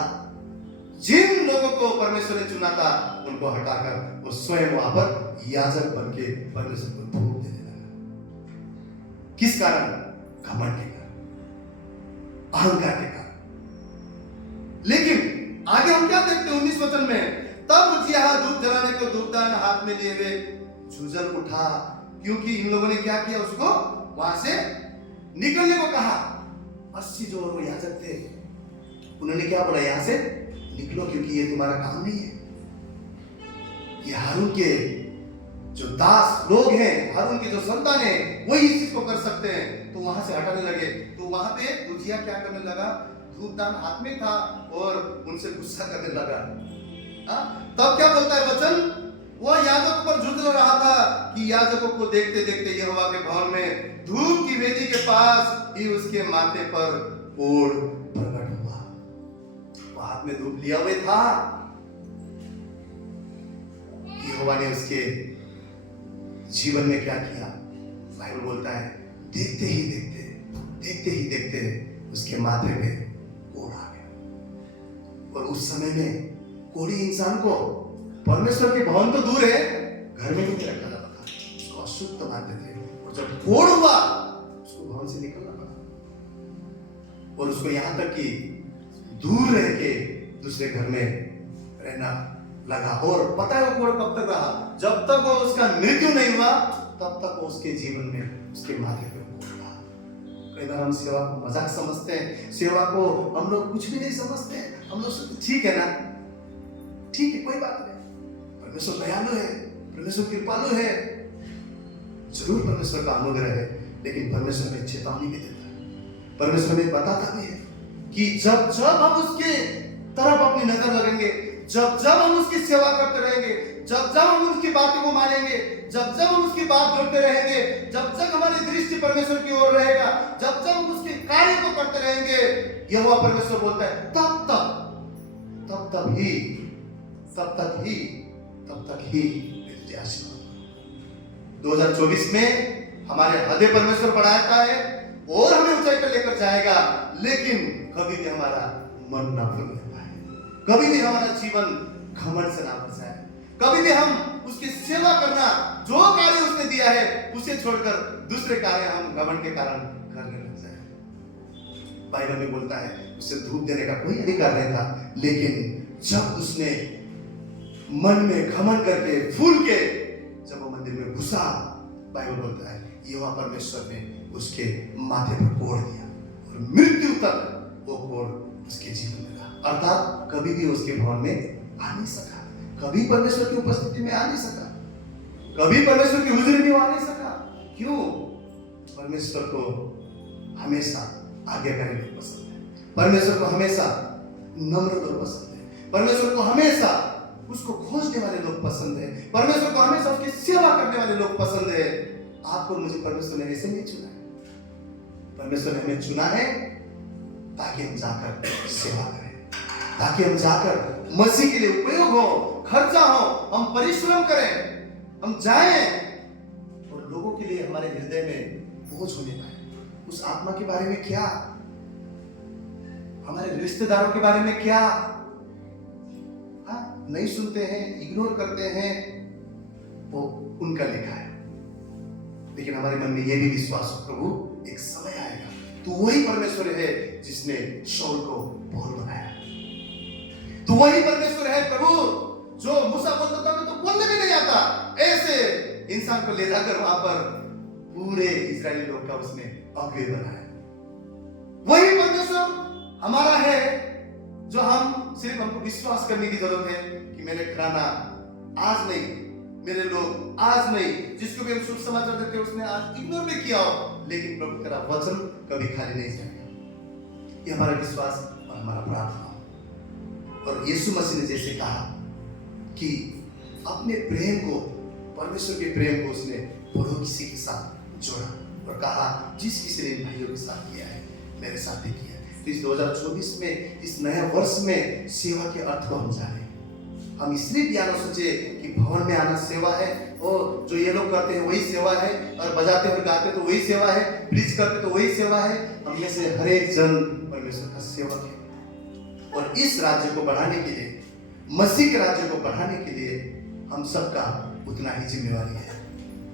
जिन लोगों को परमेश्वर ने चुना था उनको हटाकर वो स्वयं वहां पर याजक बन के परमेश्वर को धूप देने लगा। किस कारण? घमंड के कारण, अहंकार के कारण। लेकिन आगे हम क्या देखते हैं 19 वचन में, तब उज्जियाह धूप जलाने को धूपदान हाथ में लिए हुए झुंझल उठा, क्योंकि इन लोगों ने क्या किया? उसको वहां से निकलने को कहा। 80 जो याजक थे उन्होंने क्या बोला? यहां से निकलो, क्योंकि ये तुम्हारा काम नहीं है। ये हारून के जो दास लोग हैं, हारून के जो संतान है, वही इस चीज को कर सकते हैं। तो वहां से हटाने लगे। तो वहां पे उज्जियाह क्या करने लगा? धूपदान हाथ में था और उनसे गुस्सा करने लगा। तब क्या बोलता है वचन? वो याजक पर झुंझल रहा था कि याजकों को देखते देखते यहोवा के भवन में धूप की वेदी के पास ही उसके माथे पर कोढ़ प्रकट हुआ। वो हाथ में धूप लिया हुआ था। यहोवा ने उसके जीवन में क्या किया? बाइबल बोलता है देखते ही देखते उसके माथे पे कोढ़ आ गया। और उस समय में कोढ़ी इंसान को परमेश्वर के भवन तो दूर है, घर में भी नहीं रखा जाता था, उसको अशुद्ध मानते थे। और जब कोढ़ हुआ उसको भवन से निकलना पड़ा, और उसको यहाँ तक कि दूर रह के दूसरे घर में रहना लगा। और पता है वो कोढ़ कब तक रहा? जब तक वो उसका मृत्यु नहीं हुआ तब तक वो उसके जीवन में उसके माथे पे कोढ़ रहा। कई बार हम सेवा को मजाक समझते हैं, सेवा को हम लोग कुछ भी नहीं समझते हैं। हम लोग सोचते ठीक है ना, ठीक है, कोई बात नहीं, परमेश्वर दयालु है, परमेश्वर कृपालु है। जरूर परमेश्वर का अनुग्रह है, लेकिन परमेश्वर में चेतावनी भी देता है। परमेश्वर में बताता भी है कि जब जब हम उसके तरफ अपनी नजर लगेंगे, जब जब हम उसकी सेवा करते रहेंगे, जब जब हम उसकी बातों को मानेंगे, जब जब हम उसकी बात जोड़ते रहेंगे, जब तक हमारी दृष्टि परमेश्वर की ओर रहेगा, जब जब हम उसके कार्य को करते रहेंगे, यहोवा परमेश्वर बोलता है तब तक ही तुझे आशीर्वाद। 2024 में हमारे हृदय परमेश्वर बढ़ाता है और हमें ऊंचाई पर लेकर जाएगा, लेकिन कभी भी हमारा मन ना भूलने पाए, कभी भी हमारा जीवन घमंड से ना भर जाए, कभी भी हम उसकी सेवा करना, जो कार्य उसने दिया है उसे छोड़कर दूसरे कार्य हम घमंड के कारण करने लग जाए। बाइबल में बोलता है उसे धूप देने का कोई अधिकार नहीं था, लेकिन जब उसने मन में घमंड करके फूल के जब वो मंदिर में घुसा, बाइबल बोलता है यहोवा परमेश्वर ने उसके माथे पर कोढ़ दिया और मृत्यु तक वो कोढ़ उसके जीवन में रहा। अर्थात कभी भी उसके भवन में आ नहीं सका, कभी परमेश्वर की उपस्थिति में आ नहीं सका, कभी परमेश्वर की हुजूरी में आ नहीं सका। क्यों? परमेश्वर को हमेशा आज्ञाकारी लोग पसंद है, परमेश्वर को हमेशा नम्र लोग पसंद है, परमेश्वर को हमेशा उसको खोजने वाले लोग पसंद है, परमेश्वर को हमेशा उसकी सेवा करने वाले लोग पसंद है। आपको मुझे परमेश्वर ने ऐसे नहीं चुना है, परमेश्वर ने हमें चुना है ताकि हम जाकर सेवा करें, ताकि हम जाकर मसीह के लिए उपयोग हो, खर्चा हो, हम परिश्रम करें, हम जाएं और लोगों के लिए हमारे हृदय में बोझ होने पाए। उस आत्मा के बारे में क्या, हमारे रिश्तेदारों के बारे में क्या नहीं सुनते हैं, इग्नोर करते हैं, वो उनका लेखा है। लेकिन हमारे मन में यह भी विश्वास हो प्रभु एक समय आएगा तो वही परमेश्वर है जिसने शाऊल को पौल बनाया, तो वही परमेश्वर है प्रभु जो मूसा बोलता था तो बोलने भी नहीं आता, ऐसे इंसान को ले जाकर वहां पर पूरे इजरायली लोग का उसने अगुवे बनाया। वही परमेश्वर हमारा है जो हम सिर्फ हमको विश्वास करने की जरूरत है कि मेरे घराना आज नहीं, मेरे लोग आज नहीं, जिसको भी हम शुभ समाचार देते हैं उसने आज इग्नोर भी किया हो, लेकिन प्रभु तेरा वचन कभी खाली नहीं जाएगा। ये हमारा विश्वास और हमारा प्रार्थना। और यीशु मसीह ने जैसे कहा कि अपने प्रेम को, परमेश्वर के प्रेम को उसने बड़ों किसी के साथ जोड़ा और कहा जिस किसी ने भाइयों के साथ किया है मेरे साथ भी किया है। तो इस 2024 में, इस नए वर्ष में सेवा के अर्थ को हम जाने। हम इसलिए भी आना सोचे कि भवन में आना सेवा है, और जो ये लोग करते हैं वही सेवा है, और बजाते और गाते तो वही सेवा है, प्रीच करते तो वही सेवा है। हम में से हर एक जन परमेश्वर का सेवक है, और इस राज्य को बढ़ाने के लिए, मसीह के राज्य को बढ़ाने के लिए हम सबका उतना ही जिम्मेवारी है।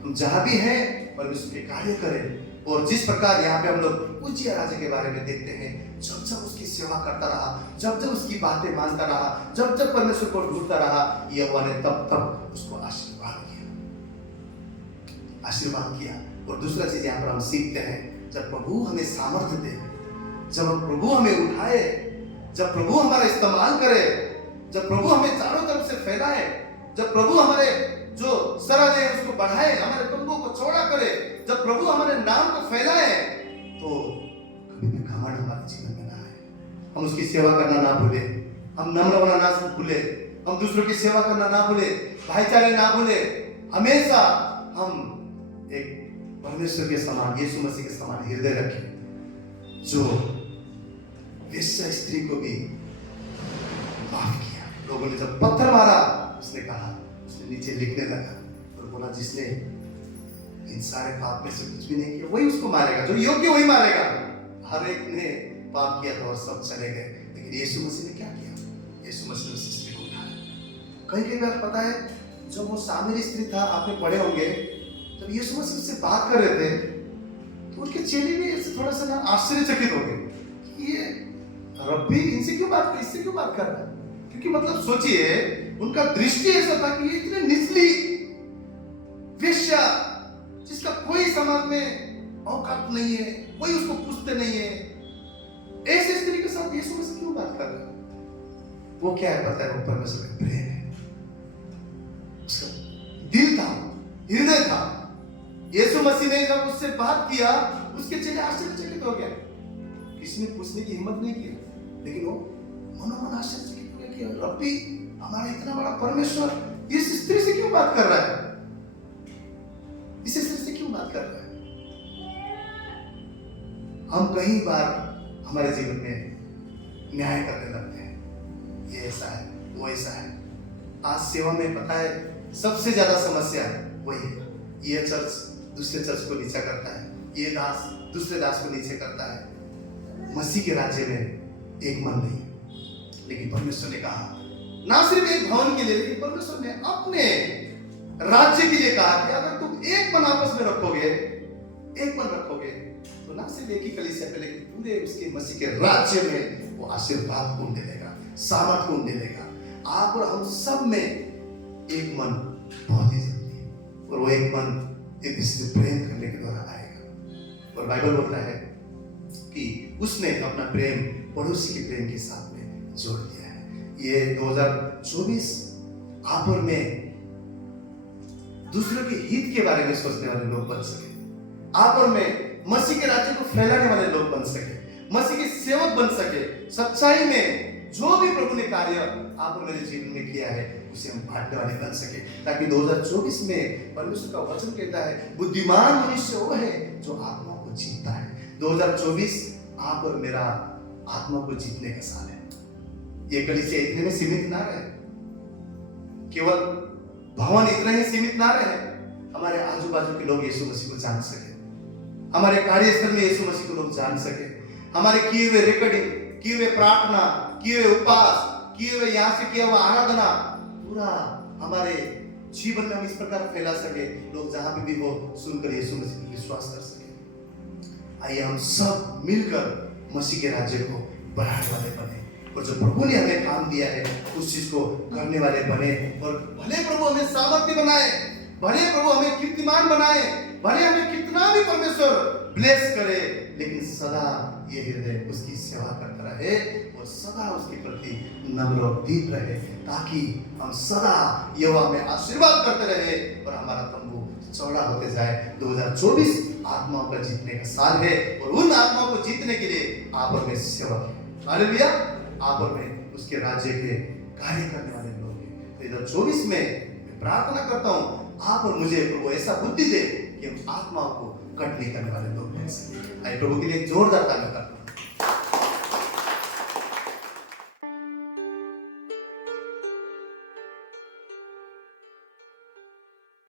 हम जहां भी हैं परमेश्वर के कार्य करें। और जिस प्रकार यहाँ पे हम लोग उज्जिया राजा के बारे में देखते हैं, जब जब उसकी सेवा करता रहा, जब जब उसकी बातें मानता रहा, जब जब परमेश्वर को ढूंढता रहा, यहोवा ने तब तब उसको आशीर्वाद किया। और दूसरा चीज यहाँ पर हम सीखते हैं, जब प्रभु हमें सामर्थ्य दे, जब प्रभु हमें उठाए, जब प्रभु हमारा इस्तेमाल करे, जब प्रभु हमें चारों तरफ से फैलाए, जब प्रभु हमारे जो सरा दे उसको बढ़ाए, हमारे तुंगों को चौड़ा करे, जब प्रभु हमारे नाम को फैलाए, तो कभी भी घमंड हमारे जीवन में ना आए। हम उसकी सेवा करना ना भूले, हम नम्र होना ना भूले, हम दूसरों की सेवा करना ना भूले, भाईचारे ना भूले। हमेशा हम एक परमेश्वर के समान, यीशु मसीह के समान हृदय रखें, जो वेश्या स्त्री को भी माफ किया। लोगों ने जब पत्थर मारा, उसने कहा, उसने नीचे लिखने लगा और बोला, जिसने इन सारे पाप में से कुछ भी नहीं किया वही उसको मारेगा, जो योग्य वही मारेगा। हर एक ने पाप किया था और सब चले गए, लेकिन यीशु मसीह ने क्या किया? यीशु मसीह ने उस स्त्री को उठाया। कहीं बार पता है, जब वो सामरी स्त्री था, आपने पढ़े होंगे, जब यीशु मसीह उससे बात कर रहे थे तो उनके चेले भी ऐसे थोड़ा सा ना आश्चर्यचकित हो गए कि ये रब्बी इनसे क्यों बात कर, इससे क्यों बात कर रहा है? क्योंकि मतलब सोचिए, उनका दृष्टि ऐसा था कि ये इतने निचली वेश्या, जिसका कोई समाज में औकात नहीं है, कोई उसको पूछते नहीं है, ऐसे स्त्री के साथ यीशु मसीह क्यों बात कर रहा है? वो क्या है पता है? वो परमेश्वर का प्रेम है, उसका दिल था, हृदय था। यीशु मसीह ने जब उससे बात किया, उसके चेले आश्चर्यचकित हो गए। किसी ने पूछने की हिम्मत नहीं की, लेकिन वो मनोमन आश्चर्यचकित हो गया कि रब्बी, हमारा इतना बड़ा परमेश्वर इस स्त्री से क्यों बात कर रहा है? इस स्त्री से क्यों बात कर रहा है? हम कई बार हमारे जीवन में न्याय करने लगते हैं, ये ऐसा है, वो ऐसा है। आज सेवा में पता है सबसे ज्यादा समस्या वही है, ये चर्च दूसरे चर्च को नीचा करता है, ये दास दूसरे दास को नीचे करता है। मसीह के राज्य में एक मन नहीं है। लेकिन परमेश्वर ने कहा, ना सिर्फ एक भवन के लिए, लेकिन परमेश्वर ने अपने राज्य के लिए कहा कि अगर तुम एक मन आपस में रखोगे, एक मन रखोगे, तो ना सिर्फ एक ही कलीसिया पे, लेकिन पूरे उसके मसीह के राज्य में वो आशीर्वाद कौन दे देगा, सामर्थ कौन दे देगा। आप और हम सब में एक मन बहुत ही जरूरी है, और वो एक मन एक दूसरे से प्रेम करने के द्वारा आएगा। और बाइबल बोलता है कि उसने अपना प्रेम पड़ोसी के प्रेम के साथ में जोड़ दिया है। ये 2024 आप और मैं दूसरों के हित के बारे में सोचने वाले लोग बन सके, आप और मैं मसीह के राज्य को फैलाने वाले लोग बन सके, मसीह के सेवक बन सके। सच्चाई में जो भी प्रभु ने कार्य आप और मेरे जीवन में किया है, उसे हम बांटने वाले बन सके, ताकि 2024 में परमेश्वर का वचन कहता है, बुद्धिमान मनुष्य वो है जो आत्मा को जीतता है। 2024 आप और मेरा आत्मा को जीतने का साल है। ये कलीसिया इतने में सीमित ना रहे, केवल भवन इतना ही सीमित ना रहे, हमारे आजू बाजू के लोग यीशु मसीह को जान सके, हमारे कार्यस्थल में यीशु मसीह को लोग जान सके, हमारे किए हुए रिकॉर्डिंग, किए हुए प्रार्थना, किए हुए उपवास, किए हुए यहाँ से किया हुआ आराधना पूरा हमारे जीवन में हम इस प्रकार फैला सके, लोग जहां पे भी हो सुनकर यीशु मसीह पर विश्वास कर सके। आइए हम सब मिलकर मसीह के राज्य को बढ़ाने वाले बने, और जो प्रभु ने हमें काम दिया है उस चीज को करने वाले बने। और भले प्रभु हमें सामर्थ्य बनाए, भले प्रभु हमें कीर्तिमान बनाए, भले हमें कितना भी परमेश्वर ब्लेस करे, लेकिन सदा ये हृदय उसकी सेवा करता रहे और सदा उसके प्रति नम्र और दीन रहे, ताकि हम सदा यहोवा में आशीर्वाद करते रहे और हमारा तंबू चौड़ा होते जाए। 2024 आत्माओं का जीतने का साल है, और उन आत्माओं को जीतने के लिए आप और मैं सेवक हैं। हालेलुया। आप और मैं उसके राज्य के कार्य करने वाले लोग हैं। 2024 में मैं प्रार्थना करता हूँ, आप और मुझे प्रभु ऐसा बुद्धि दे कि हम आत्माओं को कट नहीं करने वाले लोग बन सके। आइए प्रभु के लिए जोरदार ताली बजाएं।